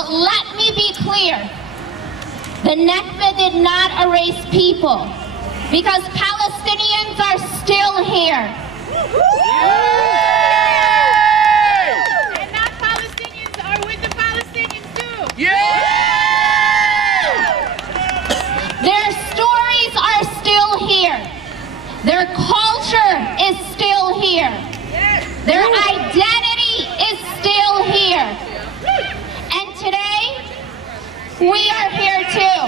But let me be clear, the Nakba did not erase people, because Palestinians are still here. And non-Palestinians are with the Palestinians too. Their stories are still here. Their culture is still here. Their identity is still here. And today, we are here too.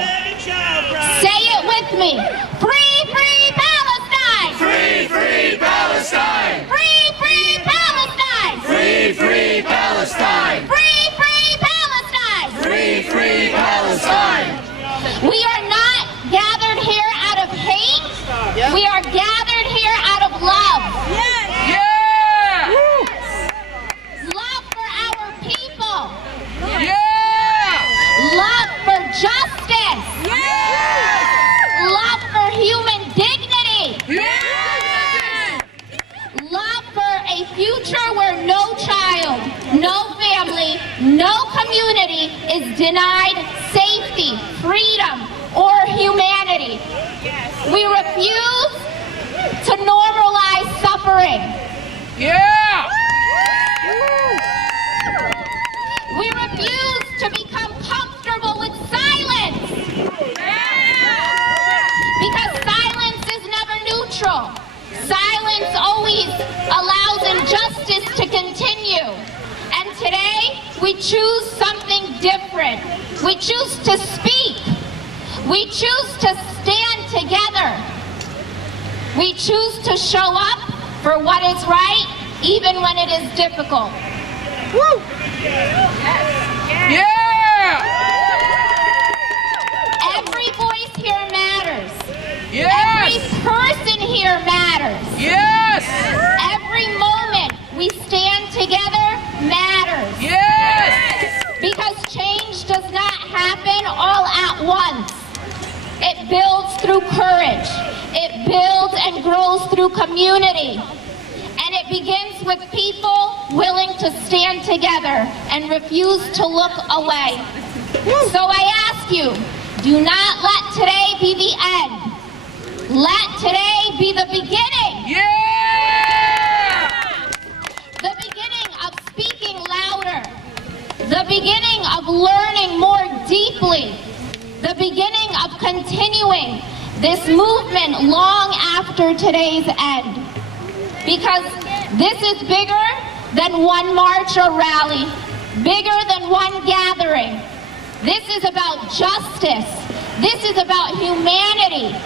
Say it with me. Free, free Palestine! Free, free Palestine! Free, free Palestine! Free, free Palestine! Free, free Palestine! Free, free Palestine! We are not gathered here out of hate. We are gathered here out of love. Love for our people. Love for justice. Love for human dignity. Love for a future where no child, no family, no community is denied safety, freedom, or humanity. We refuse to normalize suffering. We refuse to become comfortable with silence. Because silence is never neutral. Silence always allows injustice to continue. And today, we choose something different. We choose to speak. We choose to stand together. We choose to show up for what is right, even when it is difficult. Every voice here matters. Every person here matters. Every moment we stand together matters. Because change does not happen all at once. It builds through courage. It builds and grows through community. And it begins with people willing to stand together and refuse to look away. So I ask you, do not let today be the end. Let today be the beginning. The beginning of speaking louder. The beginning of learning more deeply. The beginning of continuing this movement long after today's end. Because this is bigger than one march or rally, bigger than one gathering. This is about justice. This is about humanity.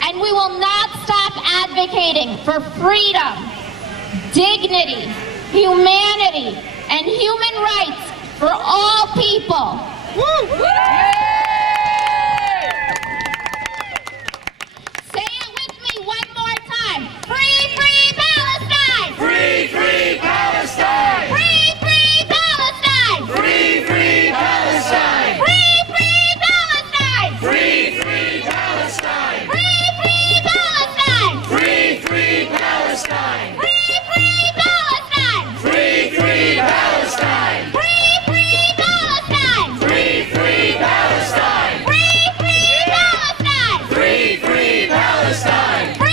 And we will not stop advocating for freedom, dignity, humanity, and human rights for all people. Say it with me one more time. Free, free Palestine! Free, free Palestine! Free, free Palestine! Free, free Palestine! Free, free Palestine! Free, free Palestine! Free, free Palestine! Free, free Palestine! Free, free Palestine! Free, free Palestine! Free, free Palestine! Free, free Palestine! Free, free Palestine! Free, free Palestine! Free, free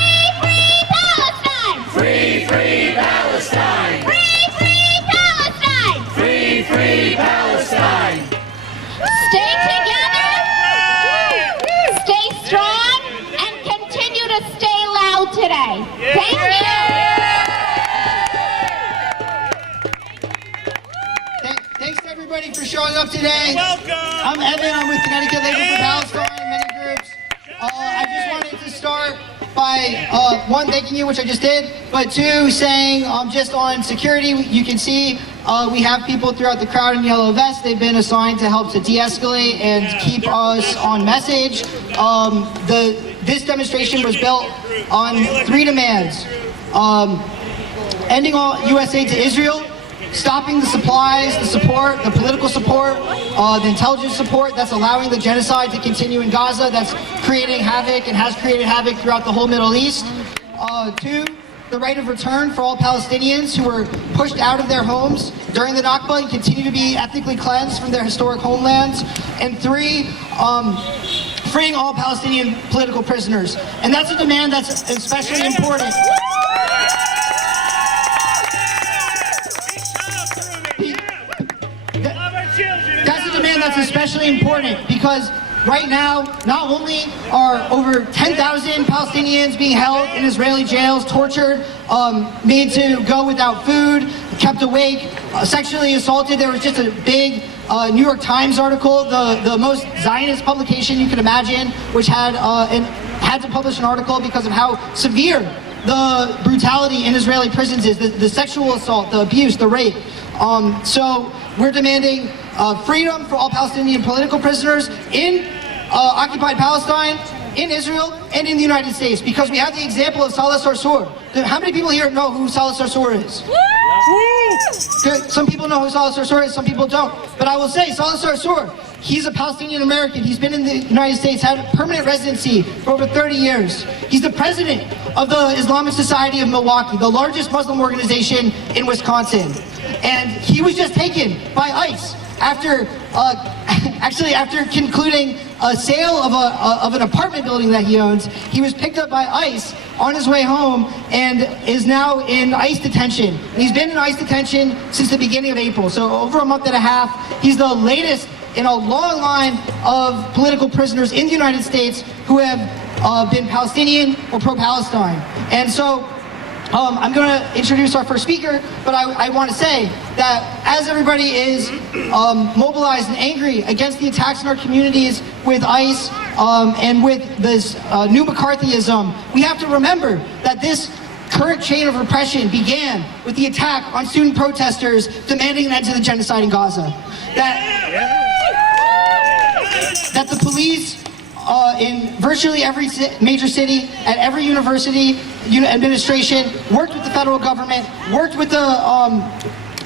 Palestine! Free, free Palestine! Free, free Palestine! Free, free Palestine! Stay together, stay strong, and continue to stay loud today. Thank you. Thanks to everybody for showing up today. Welcome. I'm Evan. I'm with Connecticut Labor for Palestine, many groups. I just wanted to start by, one, thanking you, which I just did, but two, saying just on security, you can see we have people throughout the crowd in yellow vests. They've been assigned to help to de-escalate and keep us on message. This demonstration was built on 3 demands. Ending all U.S. aid to Israel, stopping the supplies, the support, the political support, the intelligence support that's allowing the genocide to continue in Gaza, that's creating havoc and has created havoc throughout the whole Middle East. 2, the right of return for all Palestinians who were pushed out of their homes during the Nakba and continue to be ethnically cleansed from their historic homelands. And 3, freeing all Palestinian political prisoners. And that's a demand that's especially important. That's a demand that's especially important because right now, not only are over 10,000 Palestinians being held in Israeli jails, tortured, made to go without food, kept awake, sexually assaulted. There was just a big New York Times article, the most Zionist publication you could imagine, which had to publish an article because of how severe the brutality in Israeli prisons is, the sexual assault, the abuse, the rape. So we're demanding freedom for all Palestinian political prisoners in occupied Palestine, in Israel, and in the United States, because we have the example of Salah Sarsour. How many people here know who Salah Sarsour is? Good. Some people know who Salah Sarsour is, some people don't. But I will say, Salah Sarsour, he's a Palestinian American. He's been in the United States, had permanent residency for over 30 years. He's the president of the Islamic Society of Milwaukee, the largest Muslim organization in Wisconsin. And he was just taken by ICE after, after concluding a sale of an apartment building that he owns. He was picked up by ICE on his way home and is now in ICE detention. And he's been in ICE detention since the beginning of April, so over a month and a half. He's the latest in a long line of political prisoners in the United States who have been Palestinian or pro-Palestine. And so I'm going to introduce our first speaker, but I want to say that as everybody is mobilized and angry against the attacks in our communities with ICE and with this new McCarthyism, we have to remember that this current chain of repression began with the attack on student protesters demanding an end to the genocide in Gaza. That the police in virtually every major city, at every university, administration, worked with the federal government, worked with the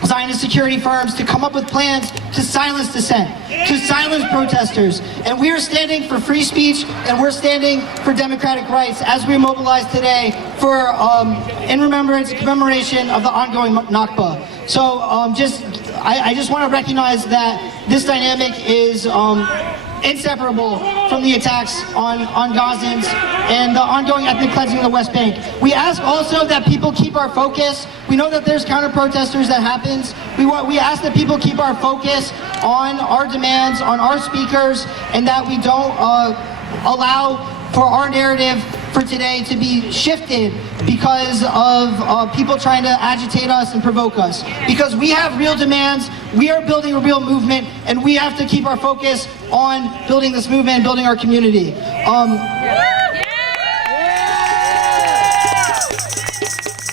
Zionist security firms to come up with plans to silence dissent, to silence protesters. And we are standing for free speech, and we're standing for democratic rights as we mobilize today for, in remembrance, commemoration of the ongoing Nakba. So I just want to recognize that this dynamic is inseparable from the attacks on Gazans and the ongoing ethnic cleansing of the West Bank. We ask also that people keep our focus. We know that there's counter-protesters that happens. We ask that people keep our focus on our demands, on our speakers, and that we don't allow for our narrative for today to be shifted because of people trying to agitate us and provoke us. Because we have real demands, we are building a real movement, and we have to keep our focus on building this movement and building our community.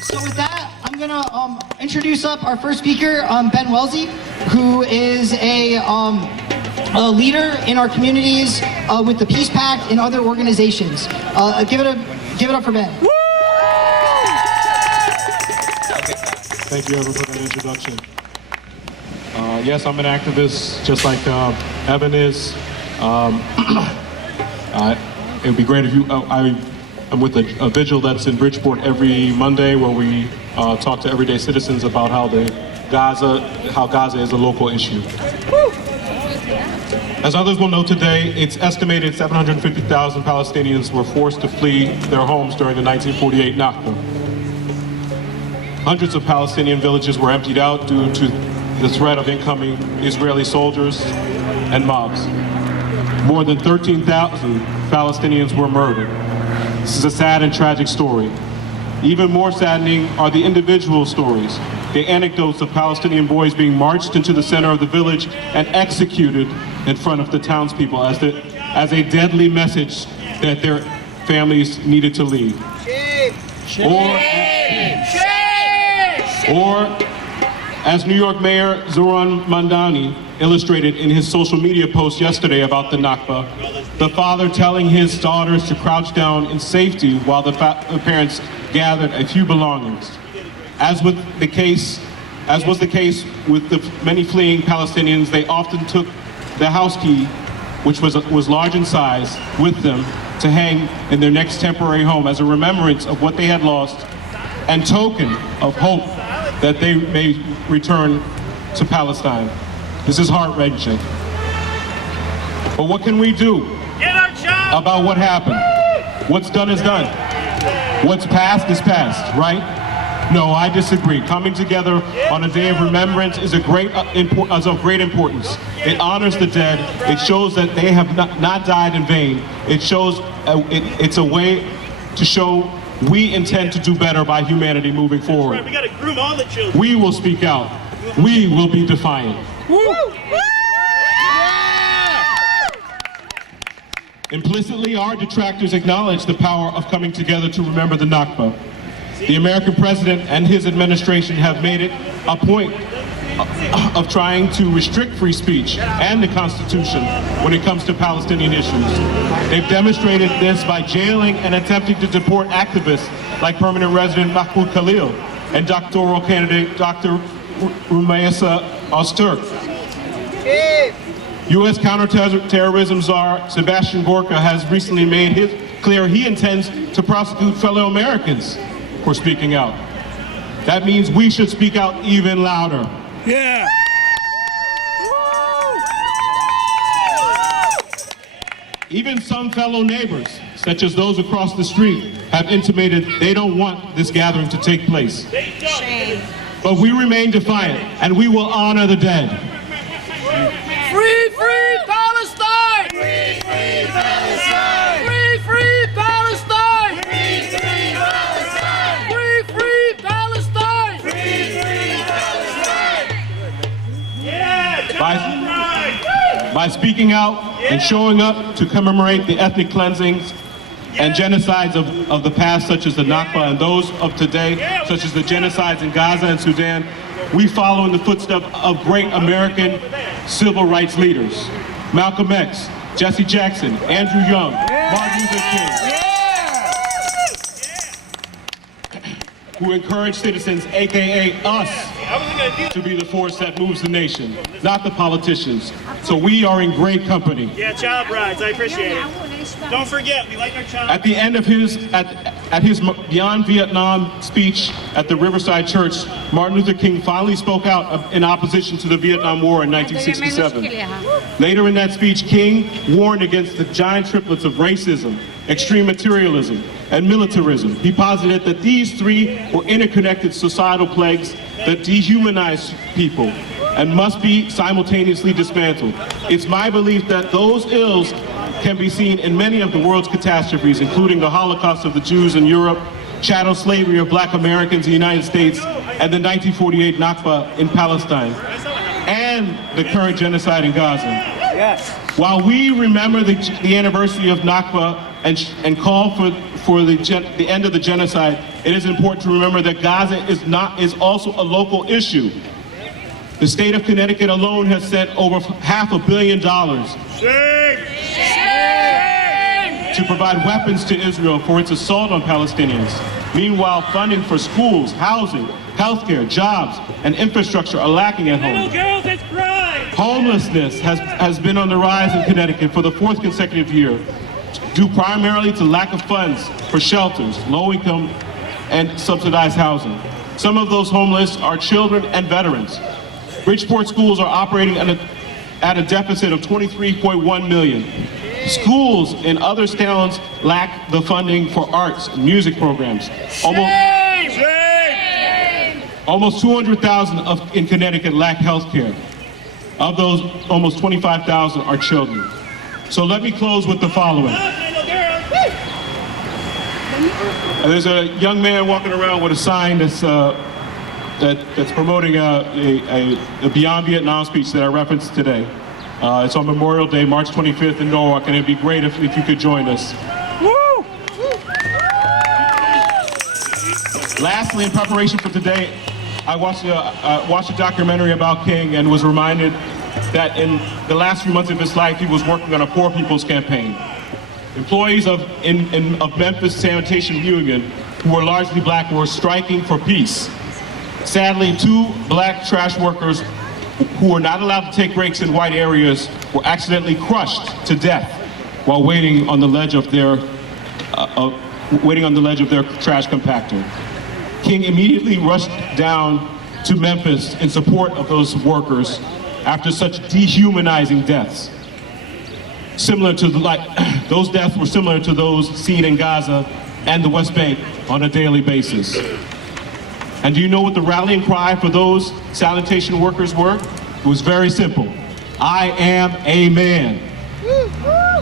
So with that, I'm gonna introduce up our first speaker, Ben Wellesley, who is a leader in our communities with the Peace Pact and other organizations. Give it up for Ben. Thank you, Evan, for that introduction. Yes, I'm an activist, just like Evan is. It would be great if you. I'm with a vigil that's in Bridgeport every Monday, where we talk to everyday citizens about how Gaza is a local issue. As others will know today, it's estimated 750,000 Palestinians were forced to flee their homes during the 1948 Nakba. Hundreds of Palestinian villages were emptied out due to the threat of incoming Israeli soldiers and mobs. More than 13,000 Palestinians were murdered. This is a sad and tragic story. Even more saddening are the individual stories, the anecdotes of Palestinian boys being marched into the center of the village and executed in front of the townspeople as a deadly message that their families needed to leave. Or as New York Mayor Zoran Mandani illustrated in his social media post yesterday about the Nakba, the father telling his daughters to crouch down in safety while the parents gathered a few belongings. As was the case with the many fleeing Palestinians, they often took the house key, which was large in size, with them to hang in their next temporary home as a remembrance of what they had lost and token of hope that they may return to Palestine. This is heart-wrenching. But what can we do about what happened? What's done is done. What's past is past, right? No, I disagree. Coming together on a day of remembrance is of great importance. It honors the dead. It shows that they have not died in vain. It shows it's a way to show we intend to do better by humanity moving forward. We got to groom all the children. We will speak out. We will be defiant. Implicitly, our detractors acknowledge the power of coming together to remember the Nakba. The American president and his administration have made it a point of trying to restrict free speech and the Constitution when it comes to Palestinian issues. They've demonstrated this by jailing and attempting to deport activists like permanent resident Mahmoud Khalil and doctoral candidate Dr. Rumaysa Ozturk. U.S. counterterrorism czar Sebastian Gorka has recently made clear he intends to prosecute fellow Americans for speaking out. That means we should speak out even louder. Yeah. Even some fellow neighbors, such as those across the street, have intimated they don't want this gathering to take place. Shame. But we remain defiant, and we will honor the dead. Free, free Palestine! Free, free Palestine! Free, free Palestine! Free, free Palestine! Free, free Palestine! Free, free Palestine! Yeah, By speaking out and showing up to commemorate the ethnic cleansings and genocides of the past, such as the Nakba, and those of today, such as the genocides in Gaza and Sudan, we follow in the footsteps of great American civil rights leaders. Malcolm X, Jesse Jackson, Andrew Young, Martin Luther King, who encouraged citizens, AKA us, to be the force that moves the nation, not the politicians. So we are in great company. Yeah, child brides, I appreciate it. Don't forget, we like our child. At the end of his Beyond Vietnam speech at the Riverside Church, Martin Luther King finally spoke out in opposition to the Vietnam War in 1967. Later in that speech, King warned against the giant triplets of racism, extreme materialism, and militarism. He posited that these three were interconnected societal plagues that dehumanize people and must be simultaneously dismantled. It's my belief that those ills can be seen in many of the world's catastrophes, including the Holocaust of the Jews in Europe, chattel slavery of black Americans in the United States, and the 1948 Nakba in Palestine, and the current genocide in Gaza. Yes. While we remember the anniversary of Nakba and call for the end of the genocide, it is important to remember that Gaza is also a local issue. The state of Connecticut alone has sent over $500 million to provide weapons to Israel for its assault on Palestinians. Meanwhile, funding for schools, housing, healthcare, jobs, and infrastructure are lacking at home. Little girls, that's pride. Homelessness has been on the rise in Connecticut for the fourth consecutive year, due primarily to lack of funds for shelters, low-income, and subsidized housing. Some of those homeless are children and veterans. Bridgeport schools are operating at a deficit of $23.1 million. Schools in other towns lack the funding for arts and music programs. Almost 200,000 in Connecticut lack health care. Of those, almost 25,000 are children. So let me close with the following. There's a young man walking around with a sign that's promoting a Beyond Vietnam speech that I referenced today. It's on Memorial Day, March 25th in Norwalk, and it'd be great if you could join us. Woo! Lastly, in preparation for today, I watched a documentary about King and was reminded that in the last few months of his life, he was working on a Poor People's Campaign. Employees of Memphis Sanitation Union, who were largely black, were striking for peace. Sadly, 2 black trash workers who were not allowed to take breaks in white areas were accidentally crushed to death while waiting on the ledge of their trash compactor. king immediately rushed down to Memphis in support of those workers after such dehumanizing deaths. Similar to those deaths were similar to those seen in Gaza and the West Bank on a daily basis. And do you know what the rallying cry for those sanitation workers were? It was very simple. I am a man.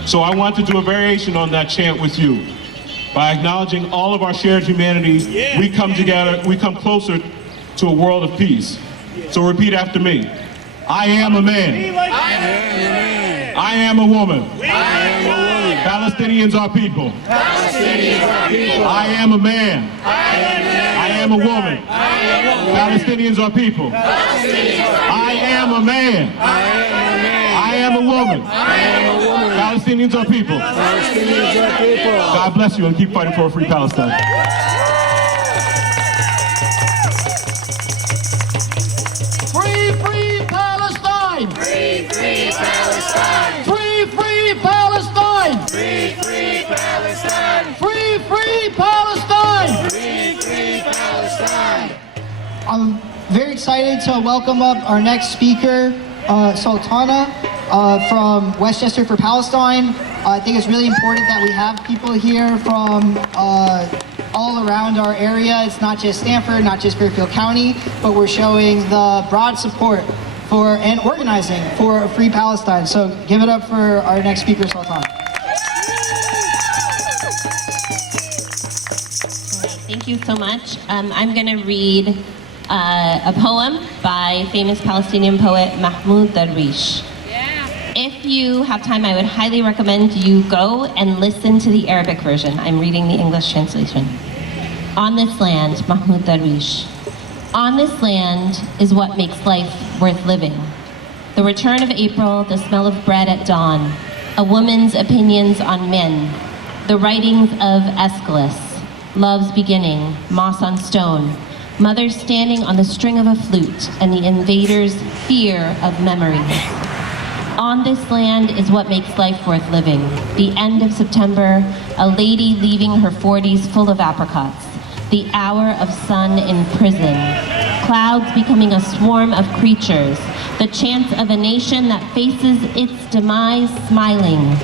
So I want to do a variation on that chant with you. By acknowledging all of our shared humanity, we come together, we come closer to a world of peace. So repeat after me. I am a man. I am a man. I am a woman. I am a woman. Palestinians are people. Palestinians are people. I am a man. I am a man. I am a woman. I am a woman. Palestinians are people. Palestinians are I am a man. I am a man. I am a woman. I am a woman. Palestinians are people. Palestinians are people. God bless you and keep fighting for a free Palestine. Free, free Palestine! Free, free Palestine. Free, free Palestine! Free, free Palestine. Free, free Palestine! Free, free Palestine. I'm very excited to welcome up our next speaker, Sultana from Westchester for Palestine. I think it's really important that we have people here from all around our area. It's not just Stamford, not just Fairfield County, but we're showing the broad support for and organizing for a free Palestine. So give it up for our next speaker, Sultana. Thank you so much. I'm going to read a poem by famous Palestinian poet Mahmoud Darwish. If you have time, I would highly recommend you go and listen to the Arabic version. I'm reading the English translation. On this land, Mahmoud Darwish. On this land is what makes life worth living. The return of April, the smell of bread at dawn, a woman's opinions on men, the writings of Aeschylus, love's beginning, moss on stone, mothers standing on the string of a flute, and the invader's fear of memories. On this land is what makes life worth living. The end of September, a lady leaving her 40s full of apricots. The hour of sun in prison. Clouds becoming a swarm of creatures. The chance of a nation that faces its demise smiling.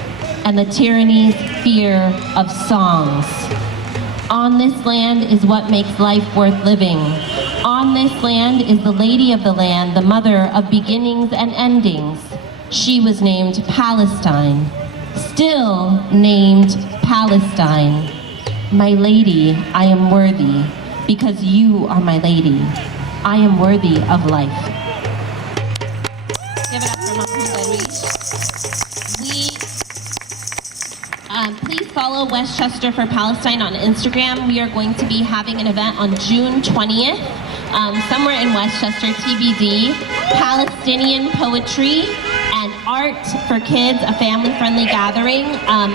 And the tyranny's fear of songs. On this land is what makes life worth living. On this land is the lady of the land, the mother of beginnings and endings. She was named Palestine, still named Palestine. My lady, I am worthy, because you are my lady. I am worthy of life. Give it up for Mahmoud Darwish. Please follow Westchester for Palestine on Instagram. We are going to be having an event on June 20th, somewhere in Westchester, TBD, Palestinian poetry and art for kids, a family-friendly gathering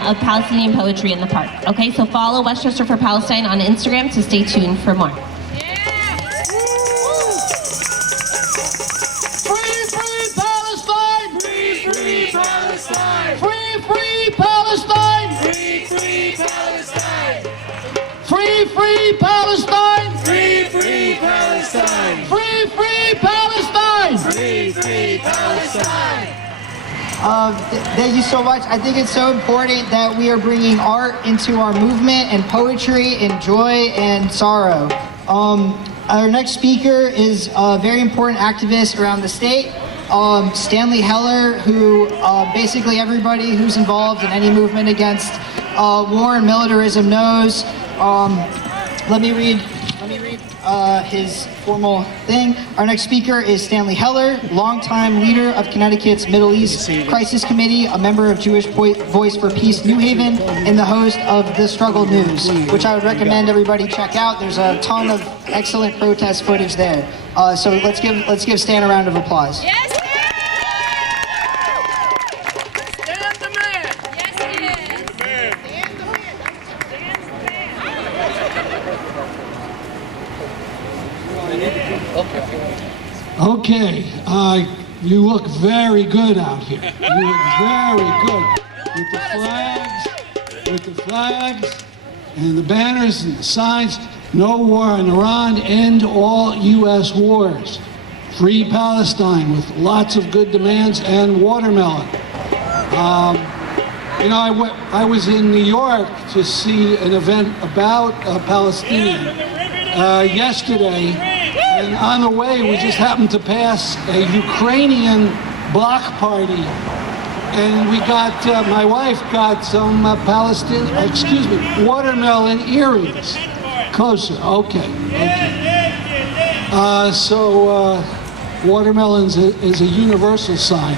of Palestinian poetry in the park. Okay, so follow Westchester for Palestine on Instagram to stay tuned for more. Free, free Palestine! Free, free Palestine. Free, free Palestine! Free, free Palestine. Free, free Palestine! Free, free Palestine. Free, free Palestine! Free, free Palestine. Thank you so much. I think it's so important that we are bringing art into our movement and poetry and joy and sorrow. Our next speaker is a very important activist around the state, Stanley Heller, who basically everybody who's involved in any movement against war and militarism knows. Let me read his formal thing. Our next speaker is Stanley Heller, longtime leader of Connecticut's Middle East Crisis Committee, a member of Jewish Voice for Peace New Haven, and the host of The Struggle News, which I would recommend everybody check out. There's a ton of excellent protest footage there. So let's give Stan a round of applause. Yes, Stand the man. Yes, he is. Stand the man. Okay, you look very good out here. You look very good with the flags and the banners and the signs. No war in Iran, end all U.S. wars. Free Palestine with lots of good demands, and watermelon. You know, I was in New York to see an event about Palestinian yesterday, and on the way we just happened to pass a Ukrainian block party, and we got, my wife got some watermelon earrings. Closer, okay. Watermelons is a universal sign.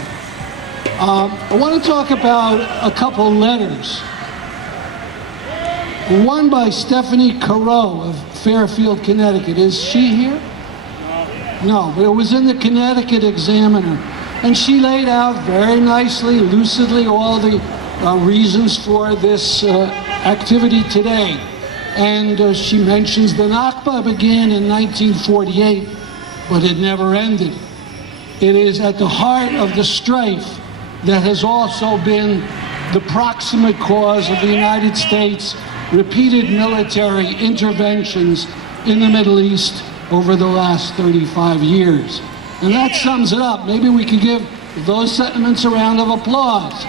I want to talk about a couple letters. One by Stephanie Careau of Fairfield, Connecticut. Is she here? No, but it was in the Connecticut Examiner. And she laid out very nicely, lucidly, all the reasons for this activity today. And she mentions the Nakba began in 1948, but it never ended. It is at the heart of the strife that has also been the proximate cause of the United States' repeated military interventions in the Middle East over the last 35 years. And that sums it up. Maybe we could give those sentiments a round of applause.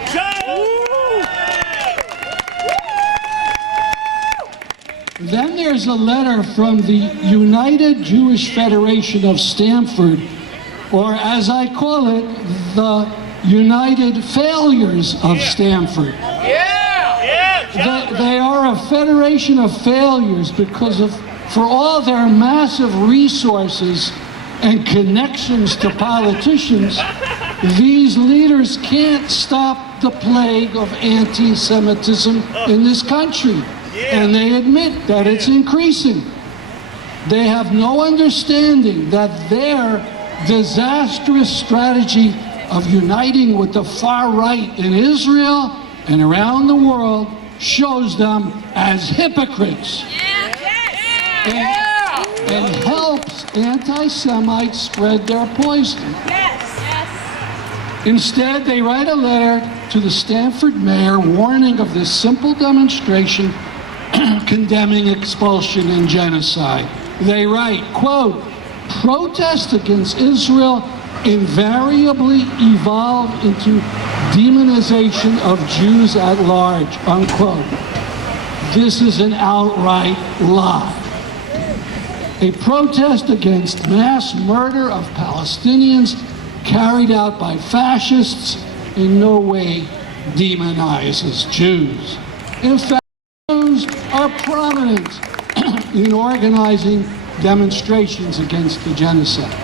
Then there's a letter from the United Jewish Federation of Stamford, or as I call it, the United Failures of Stamford. They are a federation of failures because for all their massive resources and connections to politicians, these leaders can't stop the plague of anti-Semitism in this country. And they admit that it's increasing. They have no understanding that their disastrous strategy of uniting with the far right in Israel and around the world shows them as hypocrites. And helps anti-Semites spread their poison. Instead, they write a letter to the Stamford mayor warning of this simple demonstration condemning expulsion and genocide. They write, quote, "Protests against Israel invariably evolve into demonization of Jews at large," unquote. This is an outright lie. A protest against mass murder of Palestinians carried out by fascists in no way demonizes Jews. In fact, Jews are prominent in organizing demonstrations against the genocide.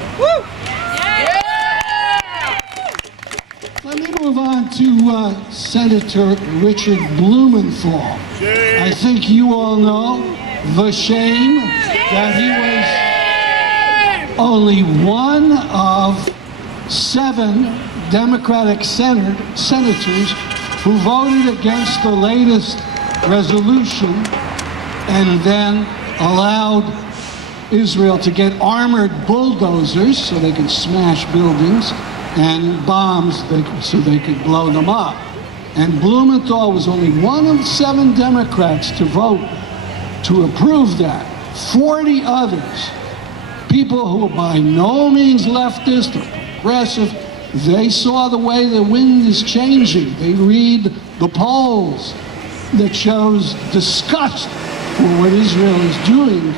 Let me move on to Senator Richard Blumenthal. I think you all know the shame that he was only one of 7 Democratic senators who voted against the latest resolution and then allowed Israel to get armored bulldozers so they could smash buildings and bombs so they could blow them up. And Blumenthal was only one of 7 Democrats to vote to approve that. 40 others, people who were by no means leftist or progressive, they saw the way the wind is changing. They read the polls that shows disgust for what Israel is doing,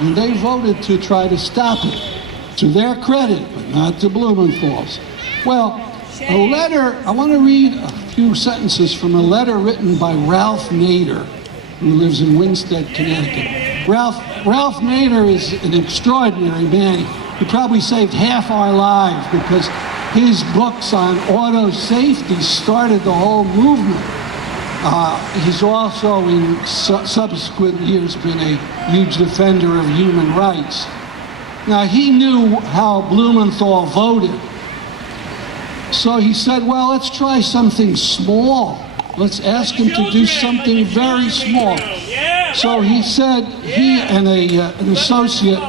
and they voted to try to stop it. To their credit, but not to Blumenthal's. Well, a letter, I want to read a few sentences from a letter written by Ralph Nader, who lives in Winstead, Connecticut. Ralph Nader is an extraordinary man. He probably saved half our lives because his books on auto safety started the whole movement. He's also in subsequent years been a huge defender of human rights. Now, he knew how Blumenthal voted. So he said, well, let's try something small. Let's ask him to do something very small. So he said, he and an associate,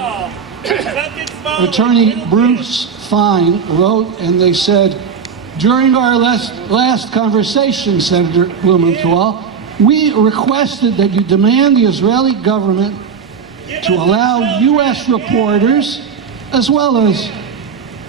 attorney Bruce Fine, wrote, and they said, during our last conversation, Senator Blumenthal, we requested that you demand the Israeli government to allow U.S. reporters, as well as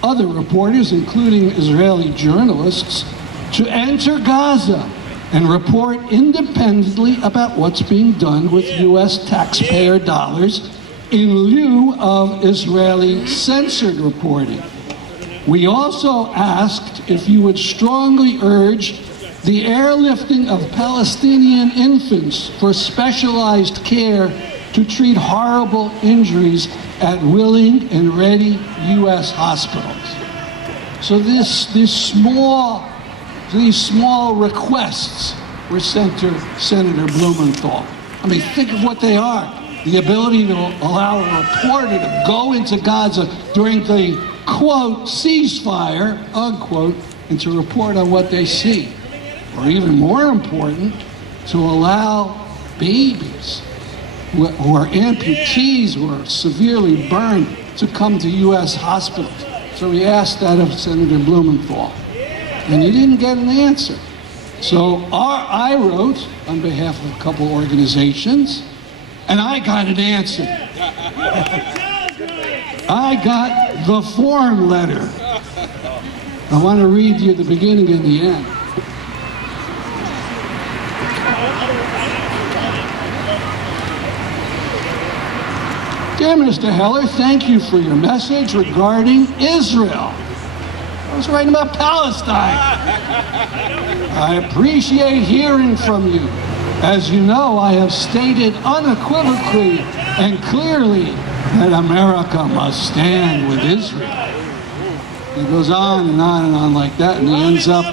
other reporters, including Israeli journalists, to enter Gaza and report independently about what's being done with U.S. taxpayer dollars in lieu of Israeli censored reporting. We also asked if you would strongly urge the airlifting of Palestinian infants for specialized care to treat horrible injuries at willing and ready U.S. hospitals. So these small requests were sent to Senator Blumenthal. I mean, think of what they are. The ability to allow a reporter to go into Gaza during the, quote, ceasefire, unquote, and to report on what they see. Or even more important, to allow babies who are amputees, who are severely burned, to come to U.S. hospitals. So we asked that of Senator Blumenthal, and he didn't get an answer. So I wrote on behalf of a couple organizations, and I got an answer. I got the form letter. I want to read you the beginning and the end. Dear Mr. Heller, thank you for your message regarding Israel. I was writing about Palestine. I appreciate hearing from you. As you know, I have stated unequivocally and clearly that America must stand with Israel. He goes on and on and on like that, and he ends up,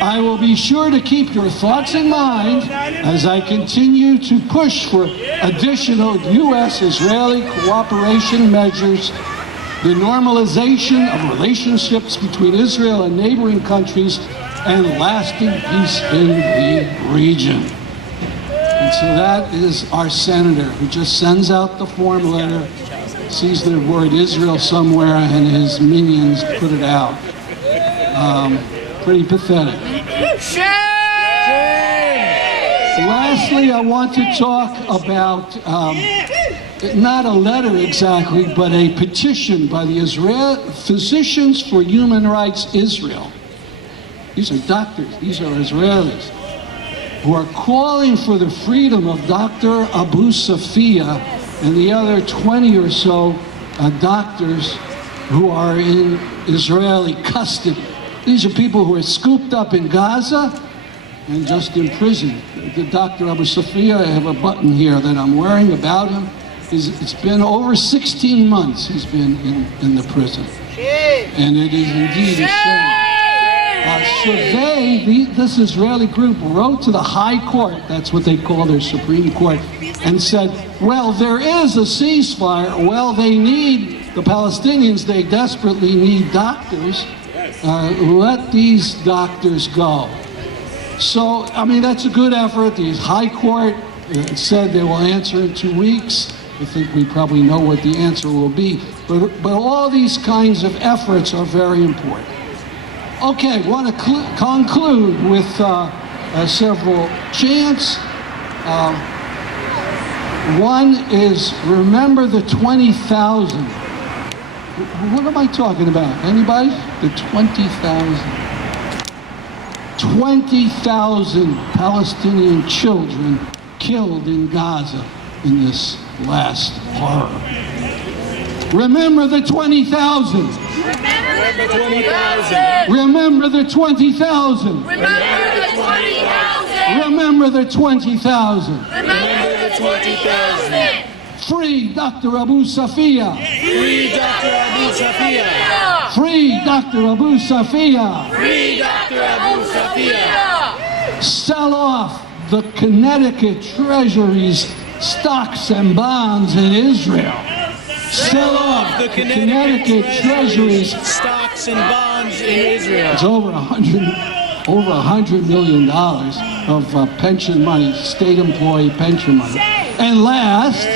I will be sure to keep your thoughts in mind as I continue to push for additional U.S.-Israeli cooperation measures, the normalization of relationships between Israel and neighboring countries, and lasting peace in the region. And so that is our senator who just sends out the form letter, sees the word Israel somewhere, and his minions put it out. Pretty pathetic. Lastly, I want to talk about not a letter exactly, but a petition by the Physicians for Human Rights Israel. These are doctors, these are Israelis, who are calling for the freedom of Dr. Abu Safia and the other 20 or so doctors who are in Israeli custody. These are people who are scooped up in Gaza and just imprisoned. The Dr. Abu Safia, I have a button here that I'm wearing about him. It's been over 16 months he's been in the prison. And it is indeed a shame. So this Israeli group wrote to the High Court, that's what they call their Supreme Court, and said, well, there is a ceasefire. Well, they need, the Palestinians, they desperately need doctors. Let these doctors go. So, I mean, that's a good effort. The High Court said they will answer in 2 weeks. I think we probably know what the answer will be. But all these kinds of efforts are very important. Okay, I want to conclude with several chants. One is, remember the 20,000. What am I talking about? Anybody? The 20,000. 20,000 Palestinian children killed in Gaza in this last horror. Remember the 20,000. Remember the 20,000. Remember the 20,000. Remember the 20,000. Remember the 20,000. Remember the 20,000. Free Dr. Abu Safia. Free Dr. Abu Safia. Free Dr. Abu Safia. Free Dr. Abu Safia. Sell off the Connecticut Treasury's stocks and bonds in Israel. Sell off the Connecticut Treasury's stocks and bonds in Israel. It's over $100 million of pension money, state employee pension money. And last,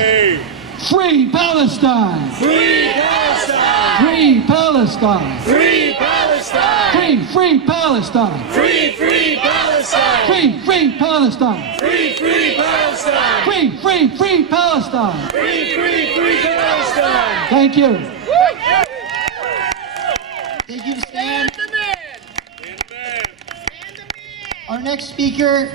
free Palestine! Free Palestine! Free Palestine! Free Palestine! Free Free, free Palestine! Free, free Palestine! Free, free Palestine! Free, free Palestine! Free, free, free Palestine! Free, free, free Palestine! Thank you. Thank you, Stan. Our next speaker.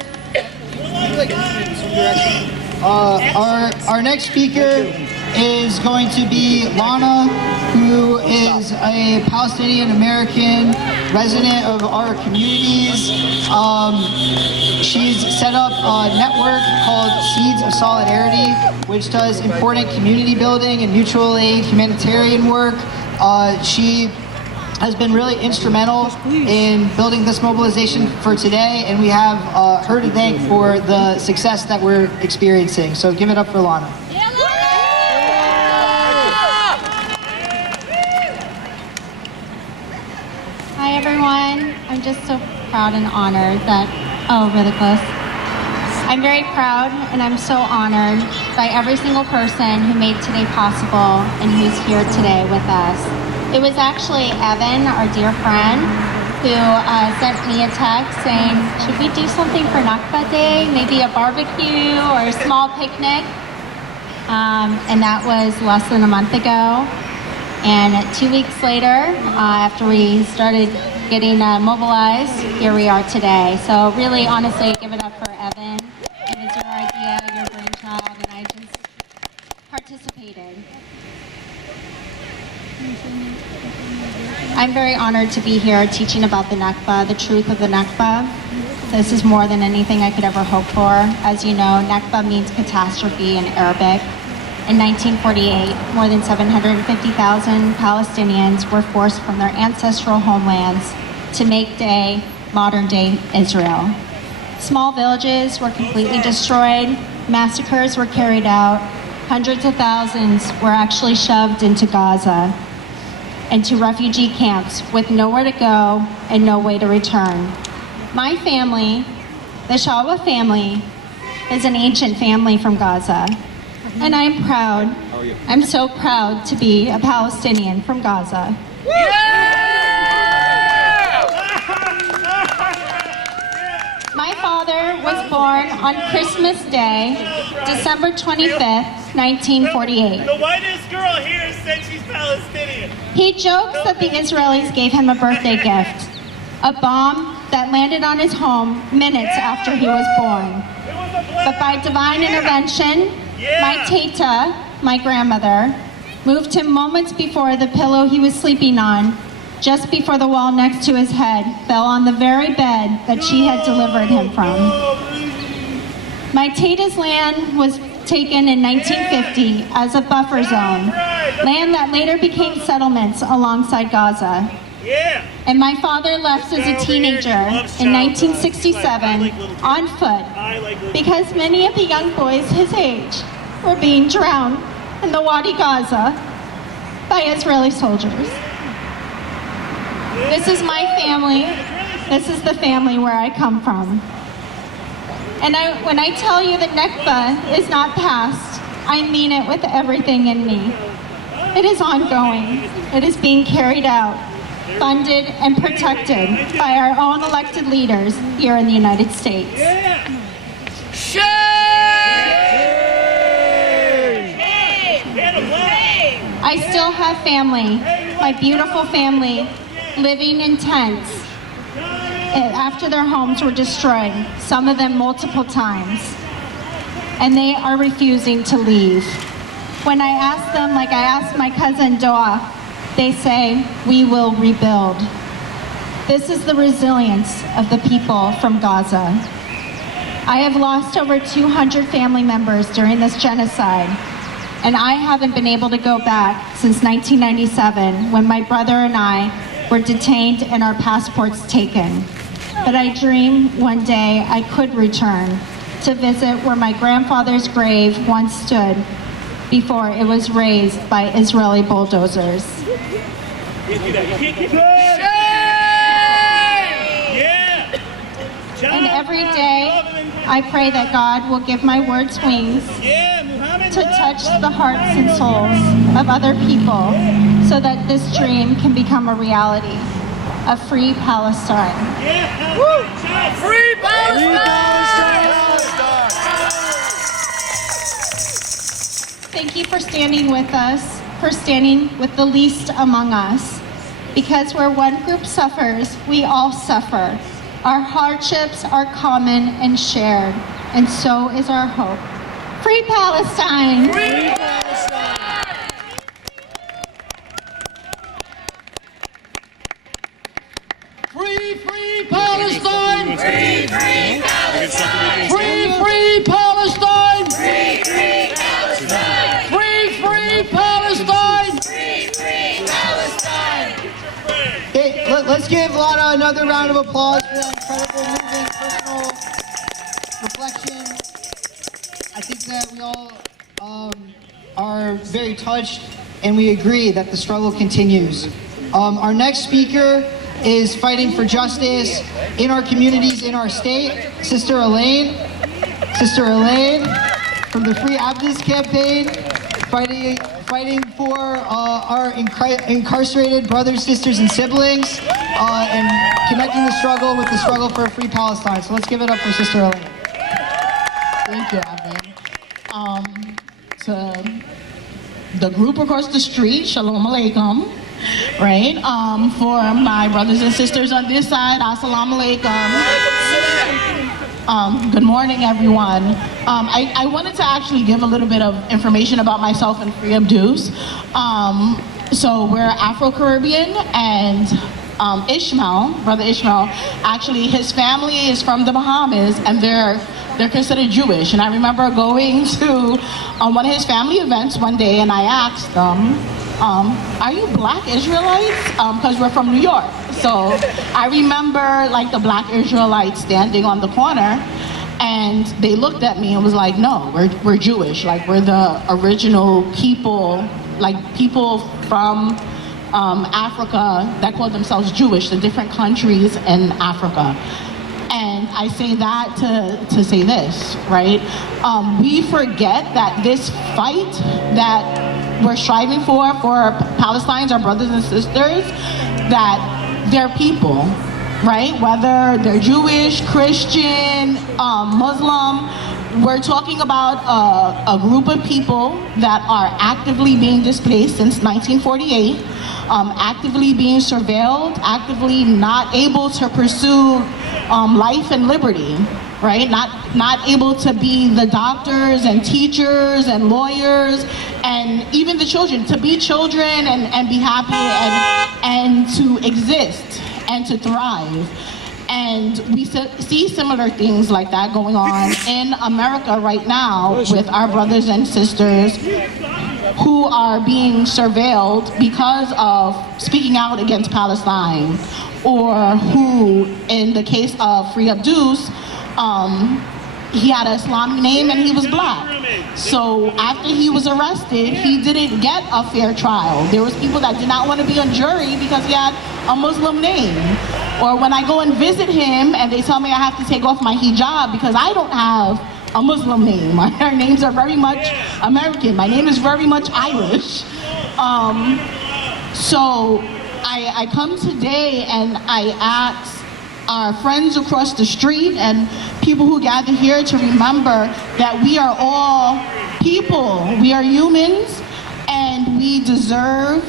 Our next speaker is going to be Lana, who is a Palestinian American resident of our communities. She's set up a network called Seeds of Solidarity, which does important community building and mutual aid humanitarian work. She has been really instrumental in building this mobilization for today, and we have her to thank for the success that we're experiencing. So give it up for Lana. Hi everyone, I'm just so proud and honored that, really close. I'm very proud and I'm so honored by every single person who made today possible and who's here today with us. It was actually Evan, our dear friend, who sent me a text saying, should we do something for Nakba Day? Maybe a barbecue or a small picnic? And that was less than a month ago. And 2 weeks later, after we started getting mobilized, here we are today. So really, honestly, give it up for Evan. It was your idea, your brainchild, and I just participated. I'm very honored to be here teaching about the Nakba, the truth of the Nakba. This is more than anything I could ever hope for. As you know, Nakba means catastrophe in Arabic. In 1948, more than 750,000 Palestinians were forced from their ancestral homelands to make modern-day Israel. Small villages were completely destroyed, massacres were carried out, hundreds of thousands were actually shoved into Gaza, into refugee camps with nowhere to go and no way to return. My family, the Shawa family, is an ancient family from Gaza. And I'm proud, I'm so proud to be a Palestinian from Gaza. My father was born on Christmas Day, December 25th, 1948. The whitest girl here said she's Palestinian. He jokes that the Israelis gave him a birthday gift, a bomb that landed on his home minutes after he was born. But by divine intervention, my teta, my grandmother, moved him moments before the pillow he was sleeping on, just before the wall next to his head fell on the very bed that she had delivered him from. My teta's land was taken in 1950 as a buffer zone, land that later became settlements alongside Gaza. And my father left as a teenager in 1967 on foot because many of the young boys his age were being drowned in the Wadi Gaza by Israeli soldiers. This is my family. This is the family where I come from. And when I tell you that Nakba is not past, I mean it with everything in me. It is ongoing. It is being carried out, funded and protected by our own elected leaders here in the United States. I still have family, my beautiful family, living in tents after their homes were destroyed, some of them multiple times, and they are refusing to leave. When I ask them, like I asked my cousin Doa, they say, we will rebuild. This is the resilience of the people from Gaza. I have lost over 200 family members during this genocide, and I haven't been able to go back since 1997 when my brother and I were detained and our passports taken. But I dream one day I could return to visit where my grandfather's grave once stood before it was razed by Israeli bulldozers. And every day I pray that God will give my words wings to touch the hearts and souls of other people so that this dream can become a reality. of Free Palestine. Free Palestine! Thank you for standing with us, for standing with the least among us. Because where one group suffers, we all suffer. Our hardships are common and shared, and so is our hope. Free Palestine! Free Palestine! Free, free Palestine! Free, free Palestine! Free, free Palestine! Free, free Palestine! Free, free Palestine! Free, free Palestine! Hey, let's give Lana another round of applause for that incredible, moving, personal reflection. I think that we all are very touched, and we agree that the struggle continues. Our next speaker is fighting for justice in our communities, in our state. Sister Elaine from the Free Abdus campaign, fighting for our incarcerated brothers, sisters, and siblings, and connecting the struggle with the struggle for a free Palestine. So let's give it up for Sister Elaine. Thank you, Evan. To the group across the street, Shalom Aleichem, right? For my brothers and sisters on this side, Assalamu Alaikum. Good morning, everyone. I wanted to actually give a little bit of information about myself and Free Abdus. So we're Afro-Caribbean, and Brother Ishmael, actually his family is from the Bahamas, and they're considered Jewish. And I remember going to one of his family events one day, and I asked them, are you Black Israelites? Because we're from New York. So I remember like the Black Israelites standing on the corner, and they looked at me and was like, no, we're Jewish. Like, we're the original people, like people from Africa that call themselves Jewish, the different countries in Africa. And I say that to say this, right? We forget that this fight that we're striving for Palestinians, our brothers and sisters, that they're people, right? Whether they're Jewish, Christian, Muslim, we're talking about a group of people that are actively being displaced since 1948, actively being surveilled, actively not able to pursue life and liberty, right? Not able to be the doctors and teachers and lawyers and even the children, to be children and be happy and to exist and to thrive. And we see similar things like that going on in America right now with our brothers and sisters who are being surveilled because of speaking out against Palestine, or who, in the case of Free Abdus, he had an Islamic name and he was Black. So after he was arrested, he didn't get a fair trial. There was people that did not want to be on jury because he had a Muslim name. Or when I go and visit him and they tell me I have to take off my hijab because I don't have a Muslim name. Our names are very much American. My name is very much Irish. So I come today and I ask our friends across the street and people who gather here to remember that we are all people. We are humans, and we deserve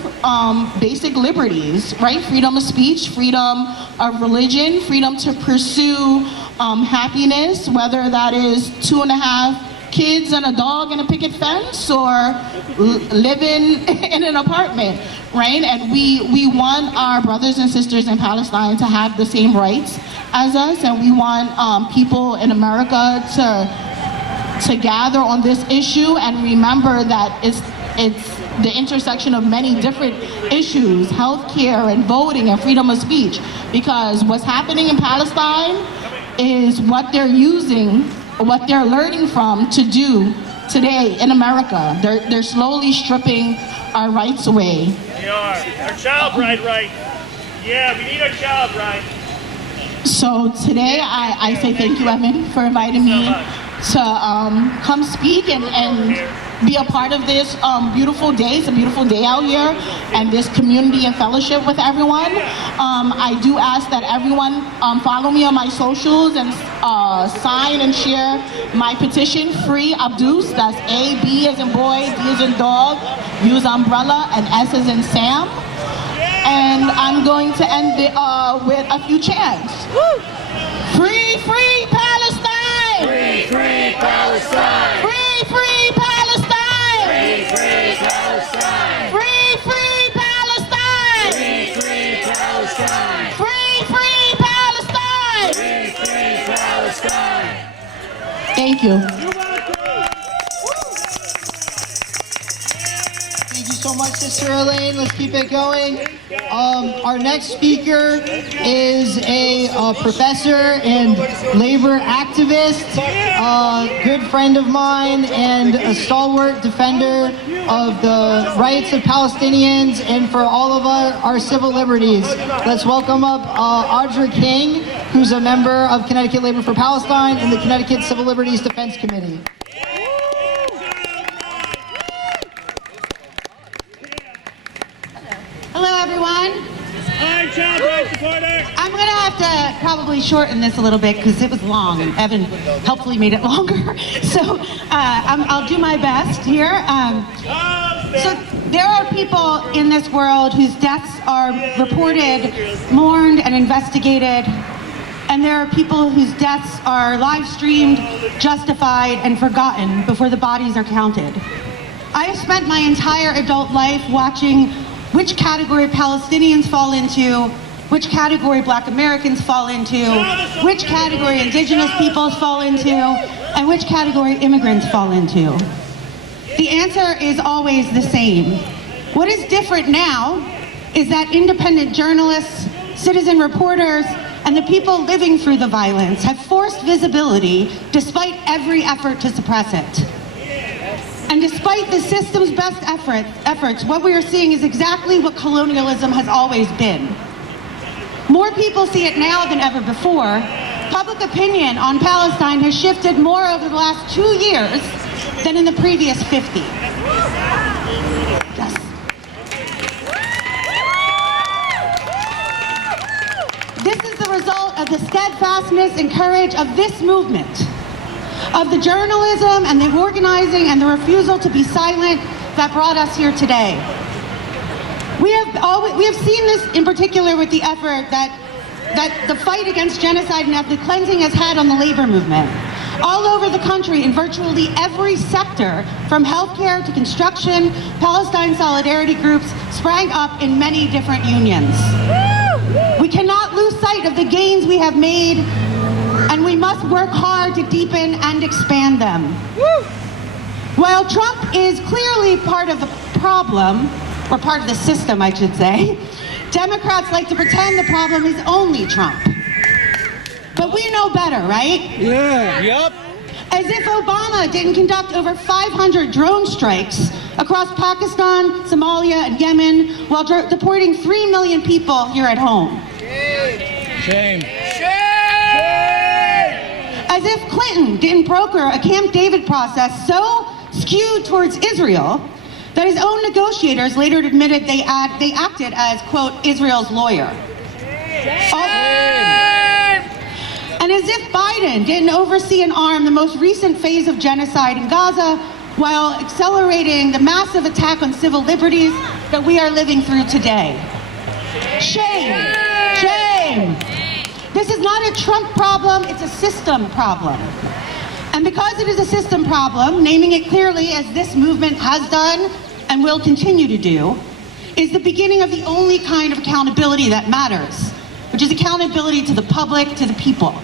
basic liberties, right? Freedom of speech, freedom of religion, freedom to pursue happiness, whether that is 2.5 kids and a dog and a picket fence, or living in an apartment, right? And we want our brothers and sisters in Palestine to have the same rights as us, and we want people in America to gather on this issue and remember that it's the intersection of many different issues, healthcare and voting and freedom of speech, because what's happening in Palestine is what they're using, what they're learning from to do today in America. They're slowly stripping our rights away. They are. Our child right. Yeah, we need our child right. So today I say thank you, Evan, for inviting me to come speak and be a part of this beautiful day. It's a beautiful day out here, and this community and fellowship with everyone. I do ask that everyone follow me on my socials and sign and share my petition, Free Abdus. That's A, B as in boy, D as in dog, U as umbrella, and S as in Sam. And I'm going to end it with a few chants. Free, free Palestine! Free, free Palestine! Free, free Palestine! Free, free Palestine! Free, free Palestine! Free, free Palestine! Free, free Palestine! Free, free Palestine! Thank you. Thank you so much, Sister Elaine. Let's keep it going. Our next speaker is a professor and labor activist, a good friend of mine, and a stalwart defender of the rights of Palestinians and for all of our civil liberties. Let's welcome up Audra King, who's a member of Connecticut Labor for Palestine and the Connecticut Civil Liberties Defense Committee. Hello, everyone. Hi, child rights supporter. I'm going to have to probably shorten this a little bit because it was long. Evan helpfully made it longer. So I'll do my best here. So there are people in this world whose deaths are reported, mourned, and investigated. And there are people whose deaths are live streamed, justified, and forgotten before the bodies are counted. I have spent my entire adult life watching which category Palestinians fall into, which category Black Americans fall into, which category Indigenous peoples fall into, and which category immigrants fall into. The answer is always the same. What is different now is that independent journalists, citizen reporters, and the people living through the violence have forced visibility despite every effort to suppress it. And despite the system's best efforts, what we are seeing is exactly what colonialism has always been. More people see it now than ever before. Public opinion on Palestine has shifted more over the last 2 years than in the previous 50. Yes. This is the result of the steadfastness and courage of this movement, of the journalism and the organizing and the refusal to be silent that brought us here today. We have seen this in particular with the effort that the fight against genocide and ethnic cleansing has had on the labor movement. All over the country, in virtually every sector, from healthcare to construction, Palestine solidarity groups sprang up in many different unions. We cannot lose sight of the gains we have made, and we must work hard to deepen and expand them. While Trump is clearly part of the problem, or part of the system, I should say, Democrats like to pretend the problem is only Trump. But we know better, right? Yeah. Yep. As if Obama didn't conduct over 500 drone strikes across Pakistan, Somalia, and Yemen while deporting 3 million people here at home. Shame. As if Clinton didn't broker a Camp David process so skewed towards Israel that his own negotiators later admitted they acted as, quote, Israel's lawyer. And as if Biden didn't oversee and arm the most recent phase of genocide in Gaza while accelerating the massive attack on civil liberties that we are living through today. Shame. Shame. This is not a Trump problem, it's a system problem. And because it is a system problem, naming it clearly as this movement has done and will continue to do, is the beginning of the only kind of accountability that matters, which is accountability to the public, to the people.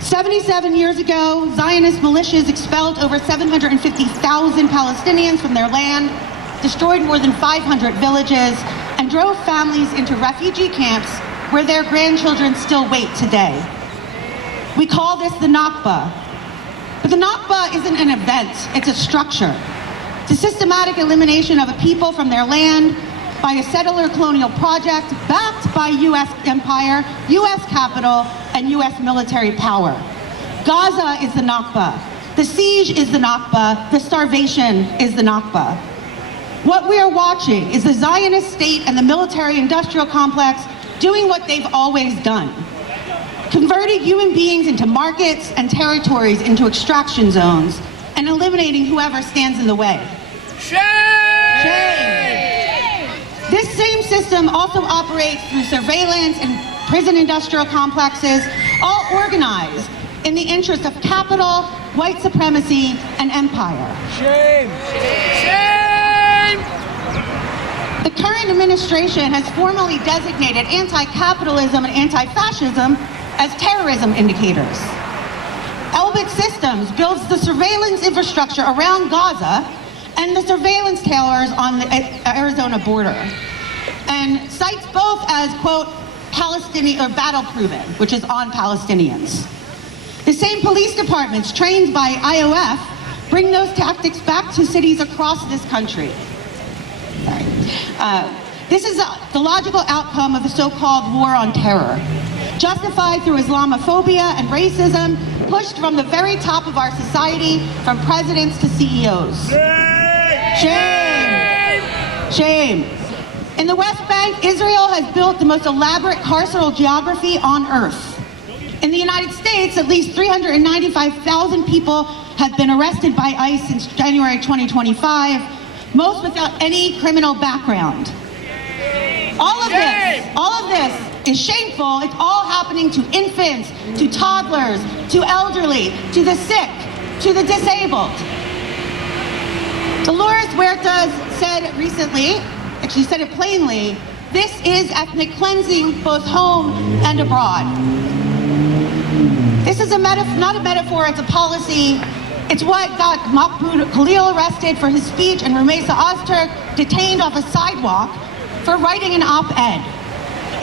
77 years ago, Zionist militias expelled over 750,000 Palestinians from their land, destroyed more than 500 villages, and drove families into refugee camps where their grandchildren still wait today. We call this the Nakba. But the Nakba isn't an event, it's a structure. It's a systematic elimination of a people from their land by a settler colonial project backed by U.S. empire, U.S. capital, and U.S. military power. Gaza is the Nakba. The siege is the Nakba. The starvation is the Nakba. What we are watching is the Zionist state and the military-industrial complex doing what they've always done. Converting human beings into markets and territories into extraction zones and eliminating whoever stands in the way. Shame! Shame! This same system also operates through surveillance and prison industrial complexes, all organized in the interest of capital, white supremacy, and empire. Shame! Shame! The current administration has formally designated anti-capitalism and anti-fascism as terrorism indicators. Elbit Systems builds the surveillance infrastructure around Gaza and the surveillance towers on the Arizona border, and cites both as, quote, Palestinian or battle-proven, which is on Palestinians. The same police departments trained by IOF bring those tactics back to cities across this country. This is the logical outcome of the so-called war on terror, justified through Islamophobia and racism, pushed from the very top of our society, from presidents to CEOs. Shame! Shame! In the West Bank, Israel has built the most elaborate carceral geography on earth. In the United States, at least 395,000 people have been arrested by ICE since January 2025, most without any criminal background. All of this is shameful. It's all happening to infants, to toddlers, to elderly, to the sick, to the disabled. Dolores Huertas said recently, and she said it plainly, this is ethnic cleansing both home and abroad. This is not a metaphor, it's a policy. It's what got Mahmoud Khalil arrested for his speech and Rumeysa Ozturk detained off a sidewalk for writing an op-ed.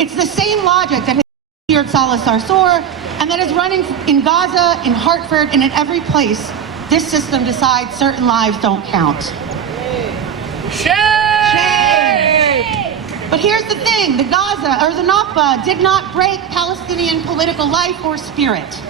It's the same logic that has steered Salah Sarsour and that is running in Gaza, in Hartford, and in every place this system decides certain lives don't count. Shame! But here's the thing, the Nakba did not break Palestinian political life or spirit.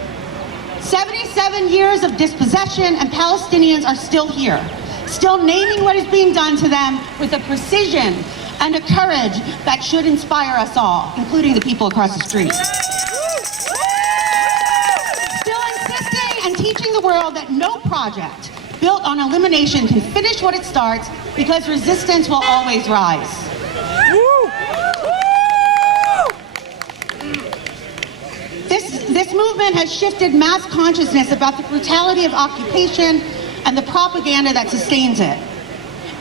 77 years of dispossession and Palestinians are still here, still naming what is being done to them with a precision and a courage that should inspire us all, including the people across the street. Still insisting and teaching the world that no project built on elimination can finish what it starts because resistance will always rise. This movement has shifted mass consciousness about the brutality of occupation and the propaganda that sustains it.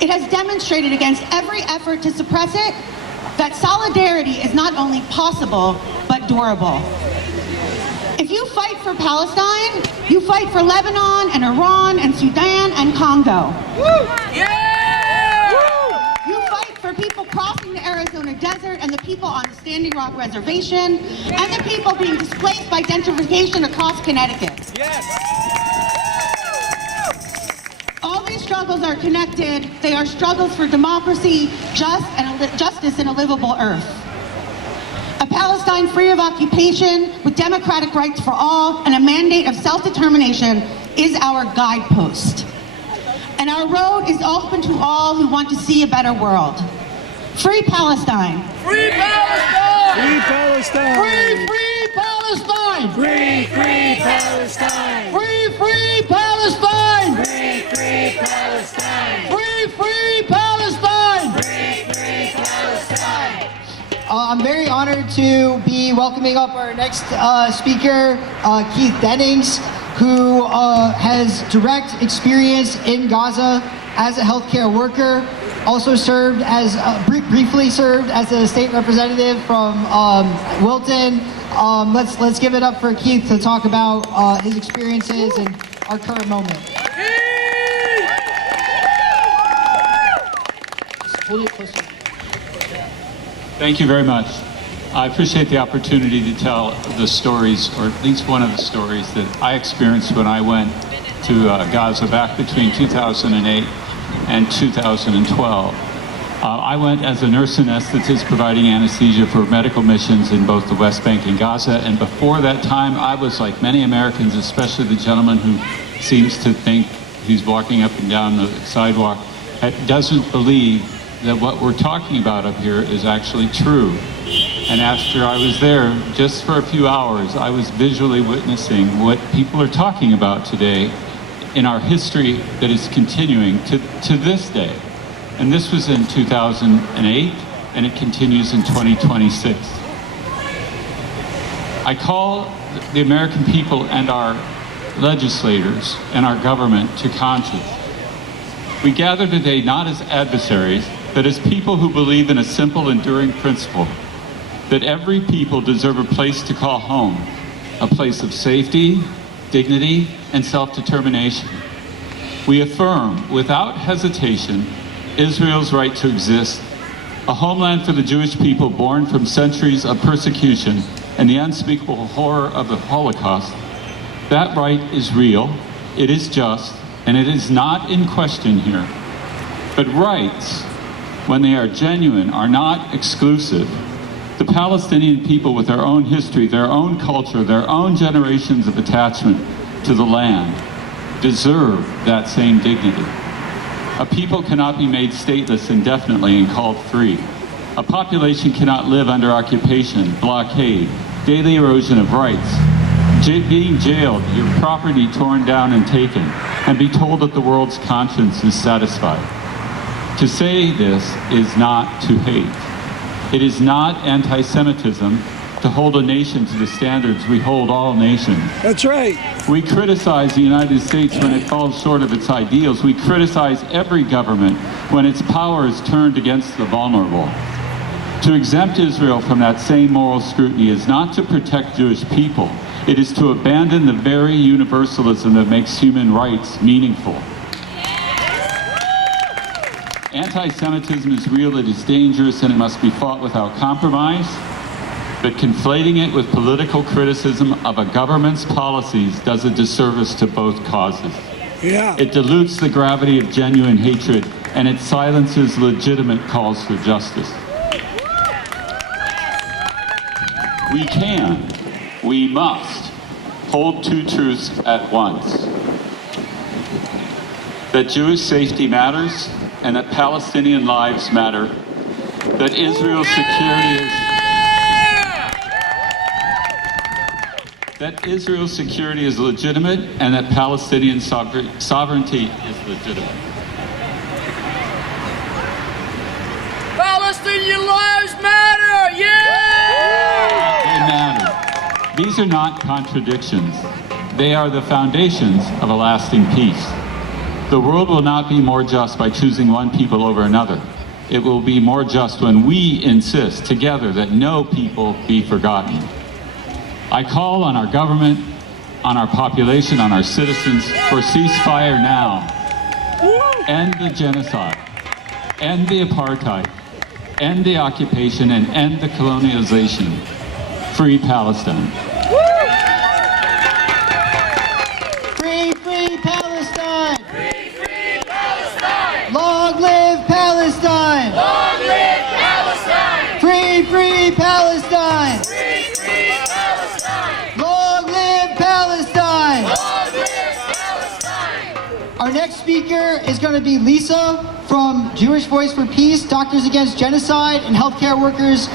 It has demonstrated against every effort to suppress it that solidarity is not only possible, but durable. If you fight for Palestine, you fight for Lebanon and Iran and Sudan and Congo. You fight for people crossing the Arizona desert and the people on the Standing Rock Reservation and the people being displaced by gentrification across Connecticut. All these struggles are connected. They are struggles for democracy, justice, and a livable earth. A Palestine free of occupation with democratic rights for all and a mandate of self-determination is our guidepost. And our road is open to all who want to see a better world. Free Palestine! Free Palestine! Free Palestine! Free, free Palestine! Free, free Palestine! Free, free Palestine! Free, free Palestine! Free, free Palestine! Free, free Palestine! I'm very honored to be welcoming up our next speaker, Keith Dennings, who has direct experience in Gaza as a healthcare worker. Also served as, briefly served as a state representative from Wilton. Let's give it up for Keith to talk about his experiences and our current moment. Hold it closer. Thank you very much. I appreciate the opportunity to tell the stories, or at least one of the stories that I experienced when I went to Gaza back between 2008 and 2012. I went as a nurse anesthetist providing anesthesia for medical missions in both the West Bank and Gaza, and before that time I was like many Americans, especially the gentleman who seems to think, who's walking up and down the sidewalk, doesn't believe that what we're talking about up here is actually true. And after I was there, just for a few hours, I was visually witnessing what people are talking about today in our history that is continuing to this day. And this was in 2008, and it continues in 2026. I call the American people and our legislators and our government to conscience. We gather today not as adversaries, but as people who believe in a simple, enduring principle that every people deserve a place to call home, a place of safety, dignity, and self-determination. We affirm, without hesitation, Israel's right to exist, a homeland for the Jewish people born from centuries of persecution and the unspeakable horror of the Holocaust. That right is real, it is just, and it is not in question here. But rights, when they are genuine, are not exclusive. The Palestinian people, with their own history, their own culture, their own generations of attachment to the land, deserve that same dignity. A people cannot be made stateless indefinitely and called free. A population cannot live under occupation, blockade, daily erosion of rights, being jailed, your property torn down and taken, and be told that the world's conscience is satisfied. To say this is not to hate. It is not anti-Semitism to hold a nation to the standards we hold all nations. That's right. We criticize the United States when it falls short of its ideals. We criticize every government when its power is turned against the vulnerable. To exempt Israel from that same moral scrutiny is not to protect Jewish people. It is to abandon the very universalism that makes human rights meaningful. Anti-Semitism is real, it is dangerous, and it must be fought without compromise. But conflating it with political criticism of a government's policies does a disservice to both causes. Yeah. It dilutes the gravity of genuine hatred, and it silences legitimate calls for justice. We must hold two truths at once. That Jewish safety matters, and that Palestinian lives matter. That Israel's security is legitimate, and that Palestinian sovereignty is legitimate. Palestinian lives matter! Yeah! They matter. These are not contradictions. They are the foundations of a lasting peace. The world will not be more just by choosing one people over another. It will be more just when we insist together that no people be forgotten. I call on our government, on our population, on our citizens for ceasefire now. End the genocide, end the apartheid, end the occupation, and end the colonialization. Free Palestine. Free, free Palestine! Free, free Palestine! Long live Palestine! Long live Palestine! Free, free Palestine! Free, free Palestine! Long live Palestine! Long live Palestine! Our next speaker is going to be Lisa from Jewish Voice for Peace, Doctors Against Genocide, and Healthcare Workers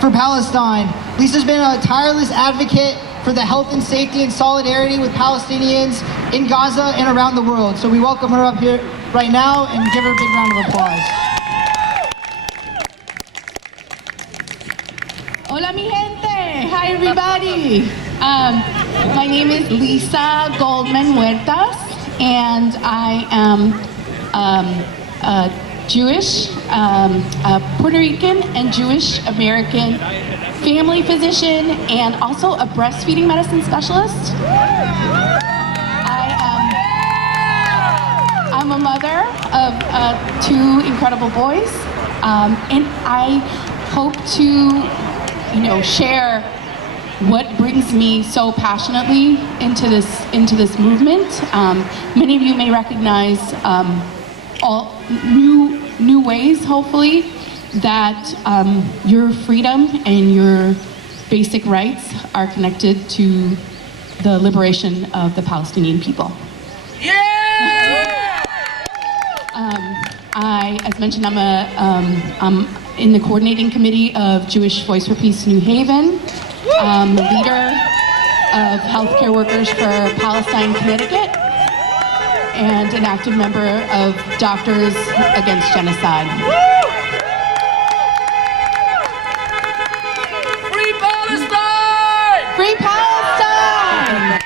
for Palestine. Lisa's been a tireless advocate for the health and safety and solidarity with Palestinians in Gaza and around the world. So we welcome her up here right now and give her a big round of applause. Hola mi gente! Hi everybody! My name is Lisa Goldman Huertas, and I am Jewish, Puerto Rican, and Jewish American family physician, and also a breastfeeding medicine specialist. I'm a mother of two incredible boys, and I hope to, share what brings me so passionately into this movement. Many of you may recognize all new ways, hopefully, that your freedom and your basic rights are connected to the liberation of the Palestinian people. As mentioned, I'm in the coordinating committee of Jewish Voice for Peace New Haven. I'm the leader of Healthcare Workers for Palestine, Connecticut, and an active member of Doctors Against Genocide. Free Palestine! Free Palestine!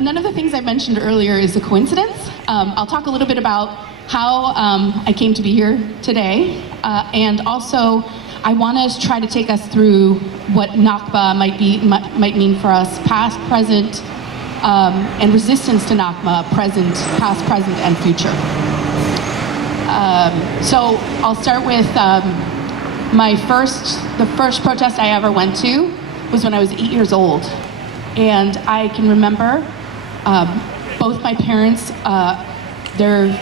None of the things I mentioned earlier is a coincidence. I'll talk a little bit about how I came to be here today, and also I want to try to take us through what Nakba might mean for us, past, present, and resistance to Nakba, past, present, and future. So I'll start with the first protest I ever went to was when I was 8 years old. And I can remember both my parents, their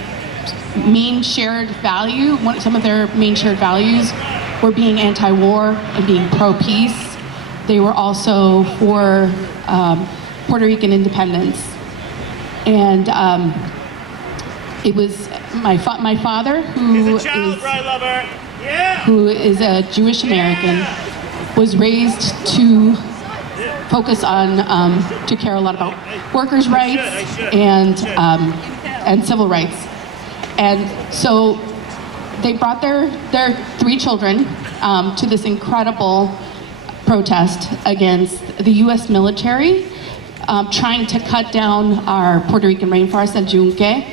main shared value, some of their main shared values were being anti-war and being pro-peace. They were also for Puerto Rican independence. And it was my father, who is a Jewish American, was raised to focus on, to care a lot about workers' rights and civil rights. And so they brought their 3 children to this incredible protest against the US military trying to cut down our Puerto Rican rainforest at Yunque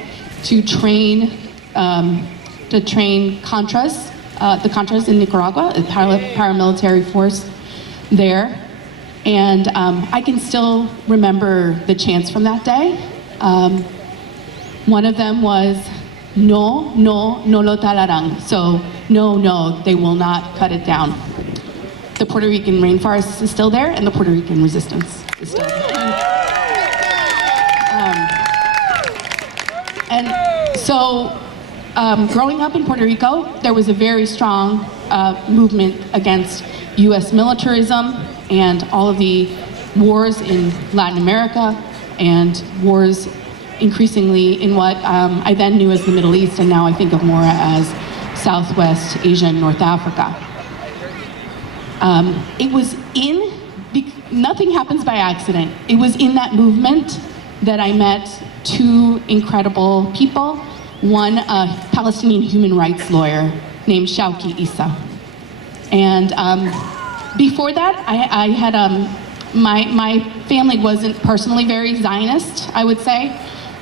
to train Contras, the Contras in Nicaragua, a paramilitary force there. And I can still remember the chants from that day. One of them was, no lo talarán. So, no, they will not cut it down. The Puerto Rican rainforest is still there, and the Puerto Rican resistance is still there. And so, growing up in Puerto Rico, there was a very strong movement against US militarism and all of the wars in Latin America and wars increasingly in what I then knew as the Middle East, and now I think of more as Southwest Asia and North Africa. It was nothing happens by accident. It was in that movement that I met 2 incredible people. One, a Palestinian human rights lawyer named Shawki Issa. And before that, I had, my family wasn't personally very Zionist, I would say,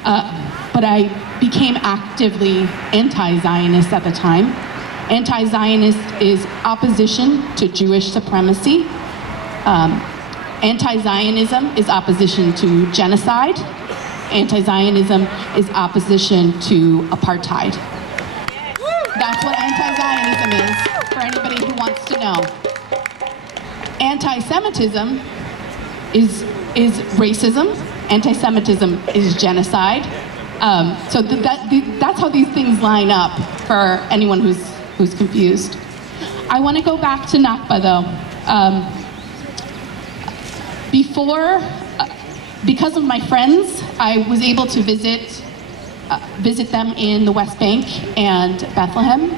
but I became actively anti-Zionist at the time. Anti-Zionist is opposition to Jewish supremacy. Anti-Zionism is opposition to genocide. Anti-Zionism is opposition to apartheid. That's what anti-Zionism is, for anybody who wants to know. Anti-Semitism is racism. Anti-Semitism is genocide. So that's how these things line up for anyone who's confused. I want to go back to Nakba though. Because of my friends, I was able to visit them in the West Bank and Bethlehem.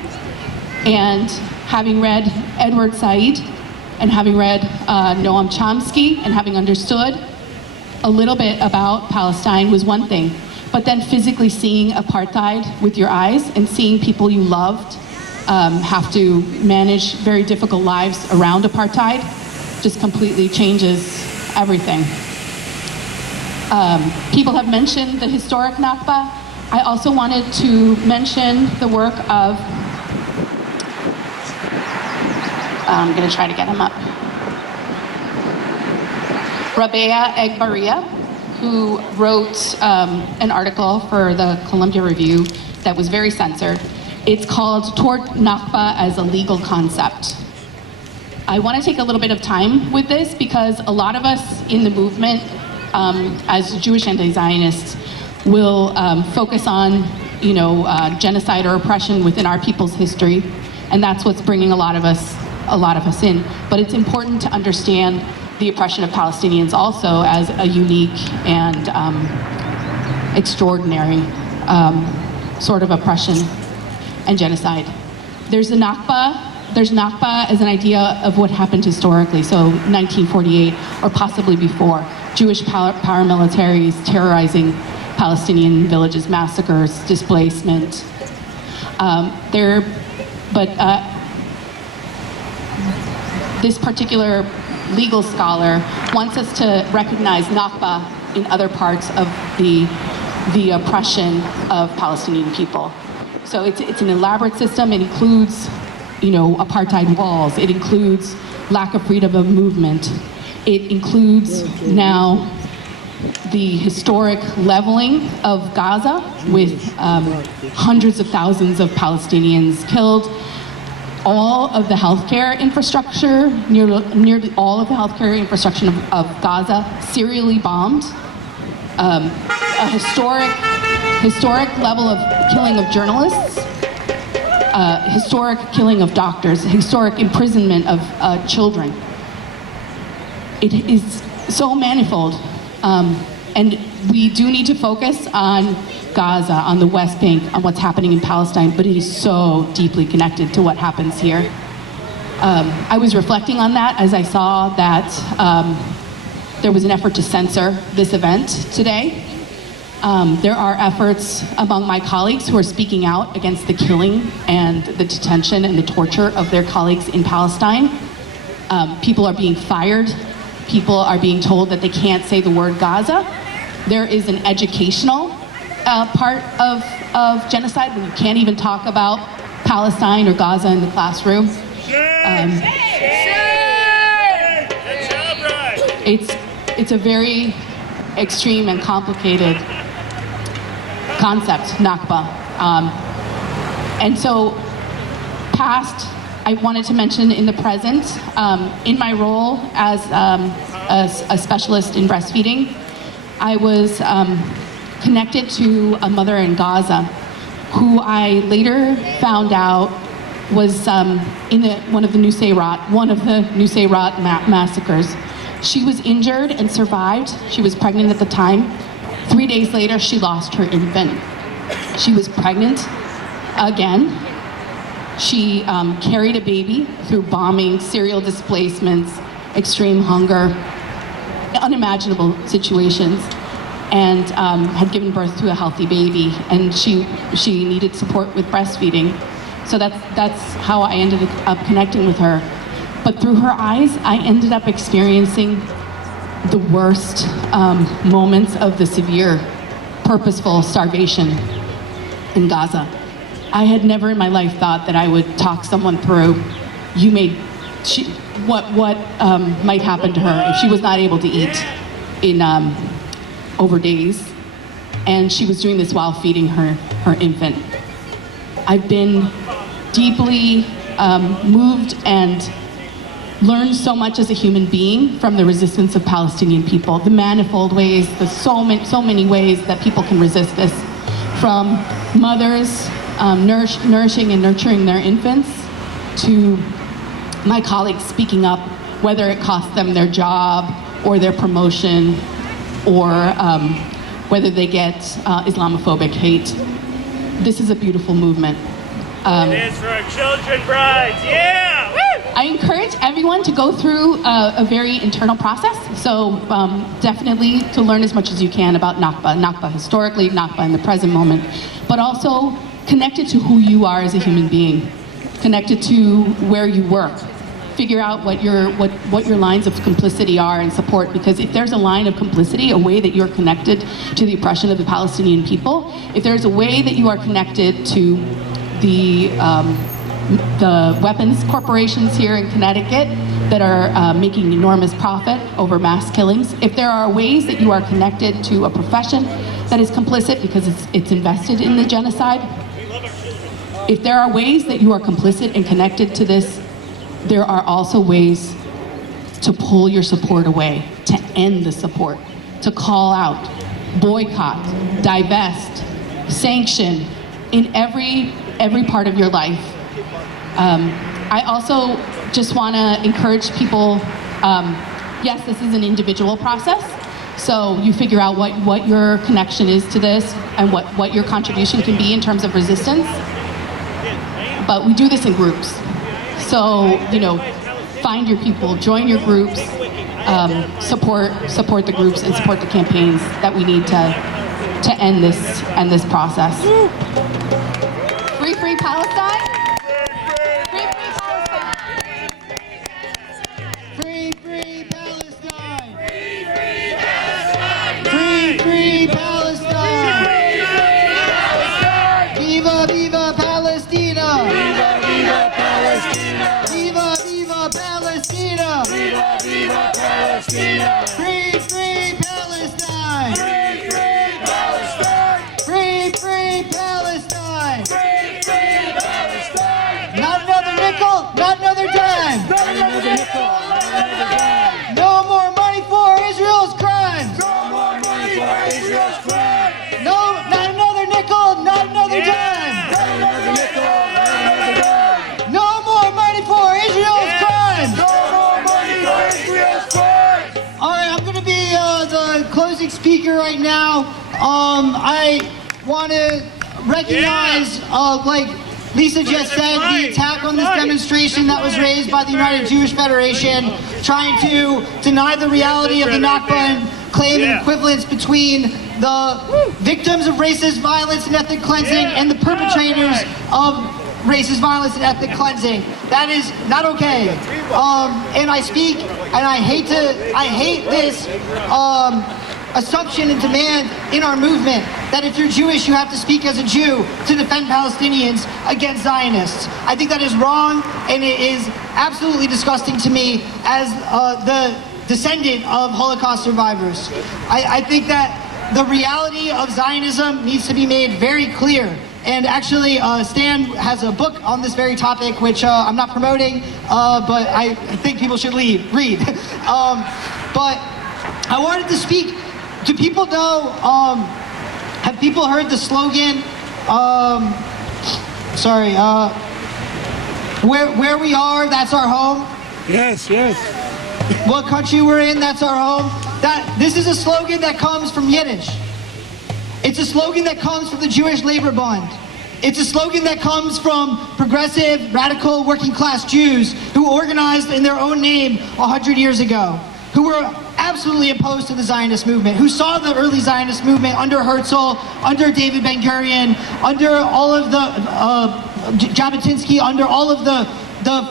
And having read Edward Said and having read Noam Chomsky and having understood a little bit about Palestine was one thing. But then physically seeing apartheid with your eyes and seeing people you loved have to manage very difficult lives around apartheid just completely changes everything. People have mentioned the historic Nakba. I also wanted to mention the work of, I'm going to try to get him up, Rabea Egbaria, who wrote an article for the Columbia Review that was very censored. It's called Toward Nakba as a Legal Concept. I want to take a little bit of time with this because a lot of us in the movement as Jewish anti-Zionists will focus on, genocide or oppression within our people's history, and that's what's bringing a lot of us in. But it's important to understand the oppression of Palestinians also as a unique and extraordinary sort of oppression and genocide. There's the Nakba. There's Nakba as an idea of what happened historically, so 1948 or possibly before. Jewish paramilitaries terrorizing Palestinian villages, massacres, displacement. This particular legal scholar wants us to recognize Nakba in other parts of the oppression of Palestinian people. So it's an elaborate system. It includes, apartheid walls. It includes lack of freedom of movement. It includes now the historic leveling of Gaza with hundreds of thousands of Palestinians killed. All of the healthcare infrastructure, nearly all of the healthcare infrastructure of Gaza, serially bombed. A historic level of killing of journalists, historic killing of doctors, historic imprisonment of children. It is so manifold, and we do need to focus on Gaza, on the West Bank, on what's happening in Palestine, but it is so deeply connected to what happens here. I was reflecting on that as I saw that there was an effort to censor this event today. There are efforts among my colleagues who are speaking out against the killing and the detention and the torture of their colleagues in Palestine. People are being fired. People are being told that they can't say the word Gaza. There is an educational part of genocide when you can't even talk about Palestine or Gaza in the classroom. It's a very extreme and complicated concept, Nakba. And so past, I wanted to mention in the present, in my role as a specialist in breastfeeding, I was connected to a mother in Gaza who I later found out was in one of the Nusayrat massacres. She was injured and survived. She was pregnant at the time. 3 days later, she lost her infant. She was pregnant again. She carried a baby through bombing, serial displacements, extreme hunger, unimaginable situations, and had given birth to a healthy baby. And she needed support with breastfeeding. So that's how I ended up connecting with her. But through her eyes, I ended up experiencing the worst moments of the severe, purposeful starvation in Gaza. I had never in my life thought that I would talk someone through what might happen to her if she was not able to eat in over days, and she was doing this while feeding her infant. I've been deeply moved and learned so much as a human being from the resistance of Palestinian people, the manifold ways, the so many ways that people can resist this, from mothers nourishing and nurturing their infants, to my colleagues speaking up, whether it costs them their job or their promotion, or whether they get Islamophobic hate. This is a beautiful movement. It is for our children brides, yeah! Woo! I encourage everyone to go through a very internal process. So definitely to learn as much as you can about Nakba historically, Nakba in the present moment, but also connected to who you are as a human being, connected to where you work. Figure out what your lines of complicity are and support, because if there's a line of complicity, a way that you're connected to the oppression of the Palestinian people, if there's a way that you are connected to the weapons corporations here in Connecticut that are making enormous profit over mass killings, if there are ways that you are connected to a profession that is complicit because it's invested in the genocide, if there are ways that you are complicit and connected to this, there are also ways to pull your support away, to end the support, to call out, boycott, divest, sanction in every part of your life. I also just want to encourage people yes, this is an individual process. So you figure out what your connection is to this and what your contribution can be in terms of resistance. But we do this in groups. So, find your people, join your groups, support the groups and support the campaigns that we need to end this process. Free Palestine! Free Palestine! Free Palestine! Free Palestine! Viva Palestina! Viva Palestina! Viva Palestina! Viva Palestina! Free Palestine! Free Palestine! Free Palestine! Free Palestine! Not another nickel, not another dime! Not another nickel, not another dime! No more money for Israel's crimes! No more money for Israel's crimes! No, not another nickel, not another dime! Not another nickel, not another dime! No more money for Israel's crimes! No more money for Israel's crimes! All right, I'm going to be the closing speaker right now. I want to recognize, like Lisa just said, the attack on this demonstration that was raised by the United Jewish Federation, trying to deny the reality of the Nakba and claim an equivalence between the victims of racist violence and ethnic cleansing and the perpetrators of racist violence and ethnic cleansing. That is not okay. And I speak, and I hate this assumption and demand in our movement that if you're Jewish, you have to speak as a Jew to defend Palestinians against Zionists. I think that is wrong, and it is absolutely disgusting to me as the descendant of Holocaust survivors. I think that the reality of Zionism needs to be made very clear. And actually, Stan has a book on this very topic, which I'm not promoting, but I think people should read. But I wanted to speak. Do people know, have people heard the slogan, where we are, that's our home? Yes. What country we're in, that's our home? This is a slogan that comes from Yiddish. It's a slogan that comes from the Jewish Labor Bund. It's a slogan that comes from progressive, radical, working class Jews who organized in their own name 100 years ago, who were absolutely opposed to the Zionist movement, who saw the early Zionist movement under Herzl, under David Ben-Gurion, under all of the Jabotinsky, under all of the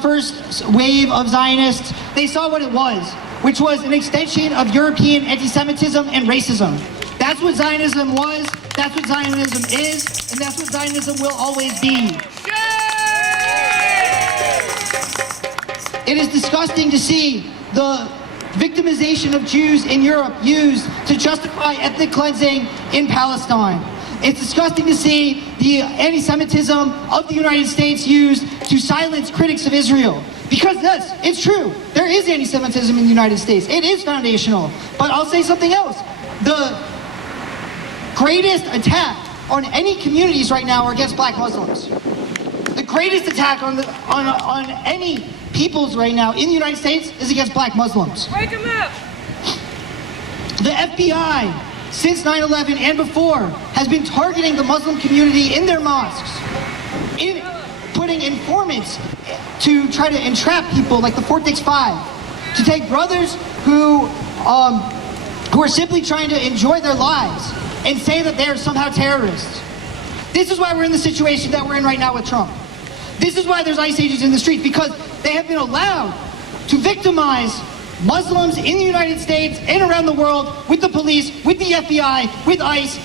first wave of Zionists. They saw what it was, which was an extension of European anti-Semitism and racism. That's what Zionism was, that's what Zionism is, and that's what Zionism will always be. It is disgusting to see the victimization of Jews in Europe used to justify ethnic cleansing in Palestine. It's disgusting to see the anti-Semitism of the United States used to silence critics of Israel. Because yes, it's true. There is anti-Semitism in the United States. It is foundational. But I'll say something else. The greatest attack on any communities right now are against black Muslims. The greatest attack on any peoples right now in the United States is against black Muslims. Wake them up! The FBI, since 9/11 and before, has been targeting the Muslim community in their mosques, putting informants to try to entrap people like the Fort Dix Five, to take brothers who are simply trying to enjoy their lives and say that they are somehow terrorists. This is why we're in the situation that we're in right now with Trump. This is why there's ICE agents in the streets, because they have been allowed to victimize Muslims in the United States and around the world with the police, with the FBI, with ICE,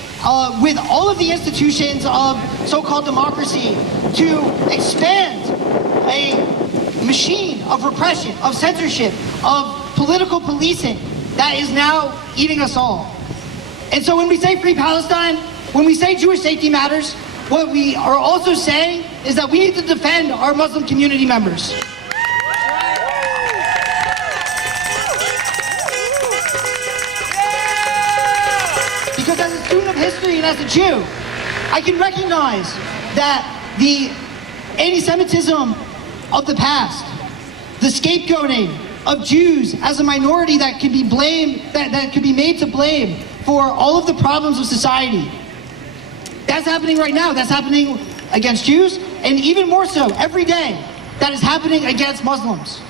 with all of the institutions of so-called democracy to expand a machine of repression, of censorship, of political policing that is now eating us all. And so when we say free Palestine, when we say Jewish safety matters, what we are also saying is that we need to defend our Muslim community members. Because as a student of history and as a Jew, I can recognize that the anti-Semitism of the past, the scapegoating, of Jews as a minority that could be blamed, that could be made to blame for all of the problems of society. That's happening right now. That's happening against Jews, and even more so, every day, that is happening against Muslims.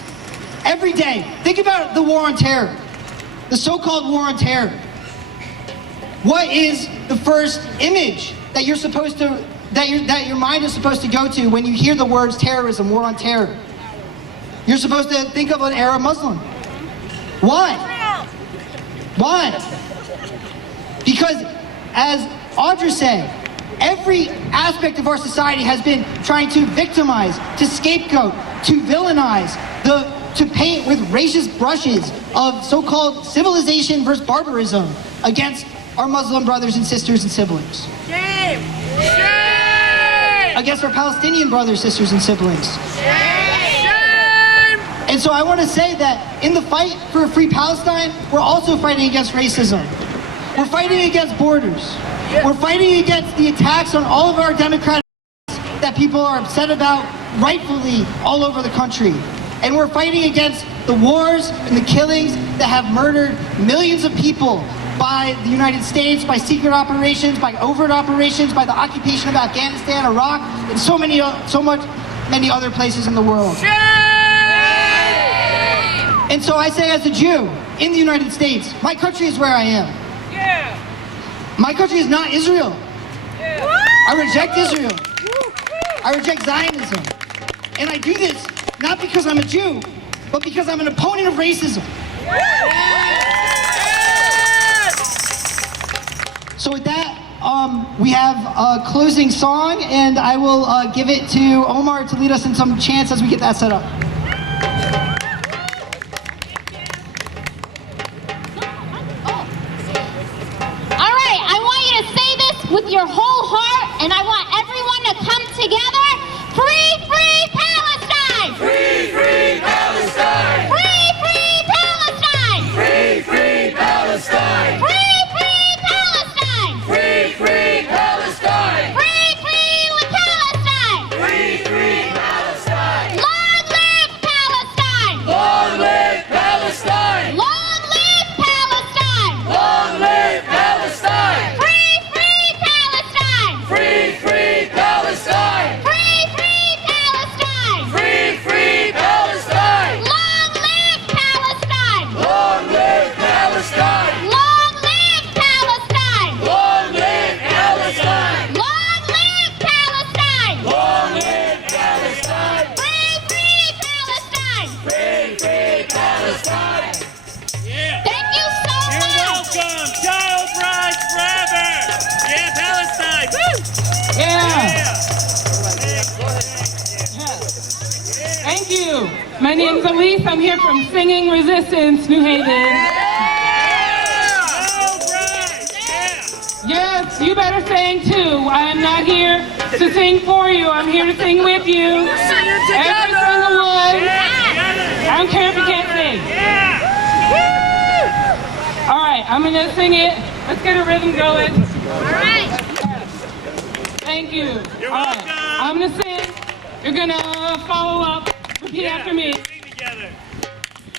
Every day. Think about the war on terror, the so-called war on terror. What is the first image that you're supposed to, that your mind is supposed to go to when you hear the words terrorism, war on terror? You're supposed to think of an Arab Muslim. Why? Why? Because, as Audra said, every aspect of our society has been trying to victimize, to scapegoat, to villainize, to paint with racist brushes of so-called civilization versus barbarism against our Muslim brothers and sisters and siblings. Shame! Shame! Against our Palestinian brothers, sisters, and siblings. Shame! And so I want to say that in the fight for a free Palestine, we're also fighting against racism. We're fighting against borders. We're fighting against the attacks on all of our democratic rights that people are upset about rightfully all over the country. And we're fighting against the wars and the killings that have murdered millions of people by the United States, by secret operations, by overt operations, by the occupation of Afghanistan, Iraq, and so many other places in the world. And so I say, as a Jew in the United States, my country is where I am. My country is not Israel. I reject Israel. I reject Zionism. And I do this not because I'm a Jew, but because I'm an opponent of racism. So with that, we have a closing song, and I will give it to Omar to lead us in some chants as we get that set up. All right, I want you to say this with your whole heart, and I want everyone to come together. Free, free Palestine! Free, free Palestine! Free, free Palestine! Free, free Palestine! Free, free Palestine! Free, free Palestine! Free, free Palestine! Free, free Palestine! Long live Palestine! Long live Palestine! Long live Palestine! Long live Palestine! Free, free Palestine! Free, free Palestine! Free, free Palestine! Free, free Palestine! Long live Palestine! Long live Palestine! Long live Palestine! Long live Palestine! Long live Palestine! Long live Palestine! Free, free Palestine! Free, free Palestine! Yeah. Thank you so You're much! welcome. Child rights forever. Yeah, Palestine. Woo! Thank you. My name's Elise. I'm here from Singing Resistance, New Haven. Yes, you better sing too. I'm not here to sing for you. I'm here to sing with you. Every single one. I don't care if you can't sing. All right, I'm going to sing it. Let's get a rhythm going. All right. Thank you. You're All right, welcome. I'm going to sing. You're going to follow up. Repeat after me. Sing together.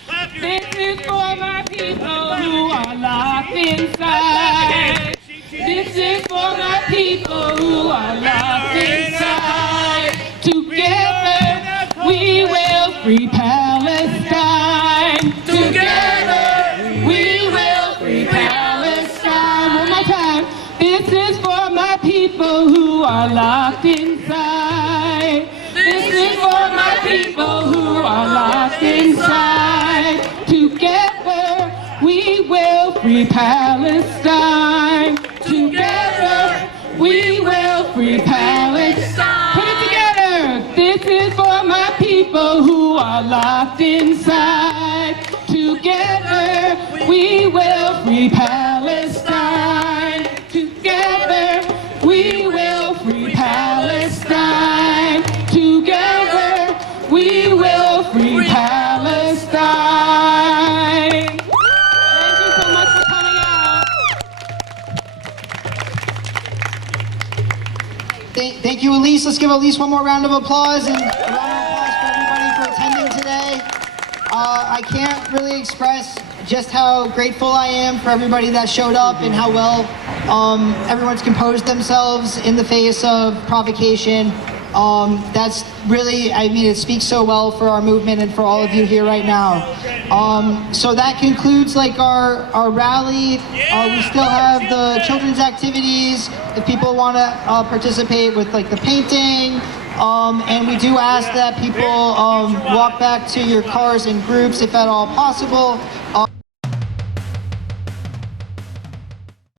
Clap your This hands. is for my people who are locked inside. This is for my people who are locked inside. Together we will free Palestine. Together we will free Palestine. One more time. This is for my people who are locked inside. This is for my people who are locked inside. Together we will free Palestine. Together we will free Palestine. Put it together. This is for my people who are locked inside. Together we will free Palestine. Together we will free Palestine. Together we will free Palestine. Thank you so much for coming out. Thank you, Elise. Let's give Elise one more round of applause, and a round of applause for everybody for attending today. I can't really express just how grateful I am for everybody that showed up and how well everyone's composed themselves in the face of provocation. That's really, I mean, it speaks so well for our movement and for all of you here right now. So that concludes like our rally. We still have the children's activities if people want to participate with like the painting. And we do ask that people walk back to your cars in groups if at all possible.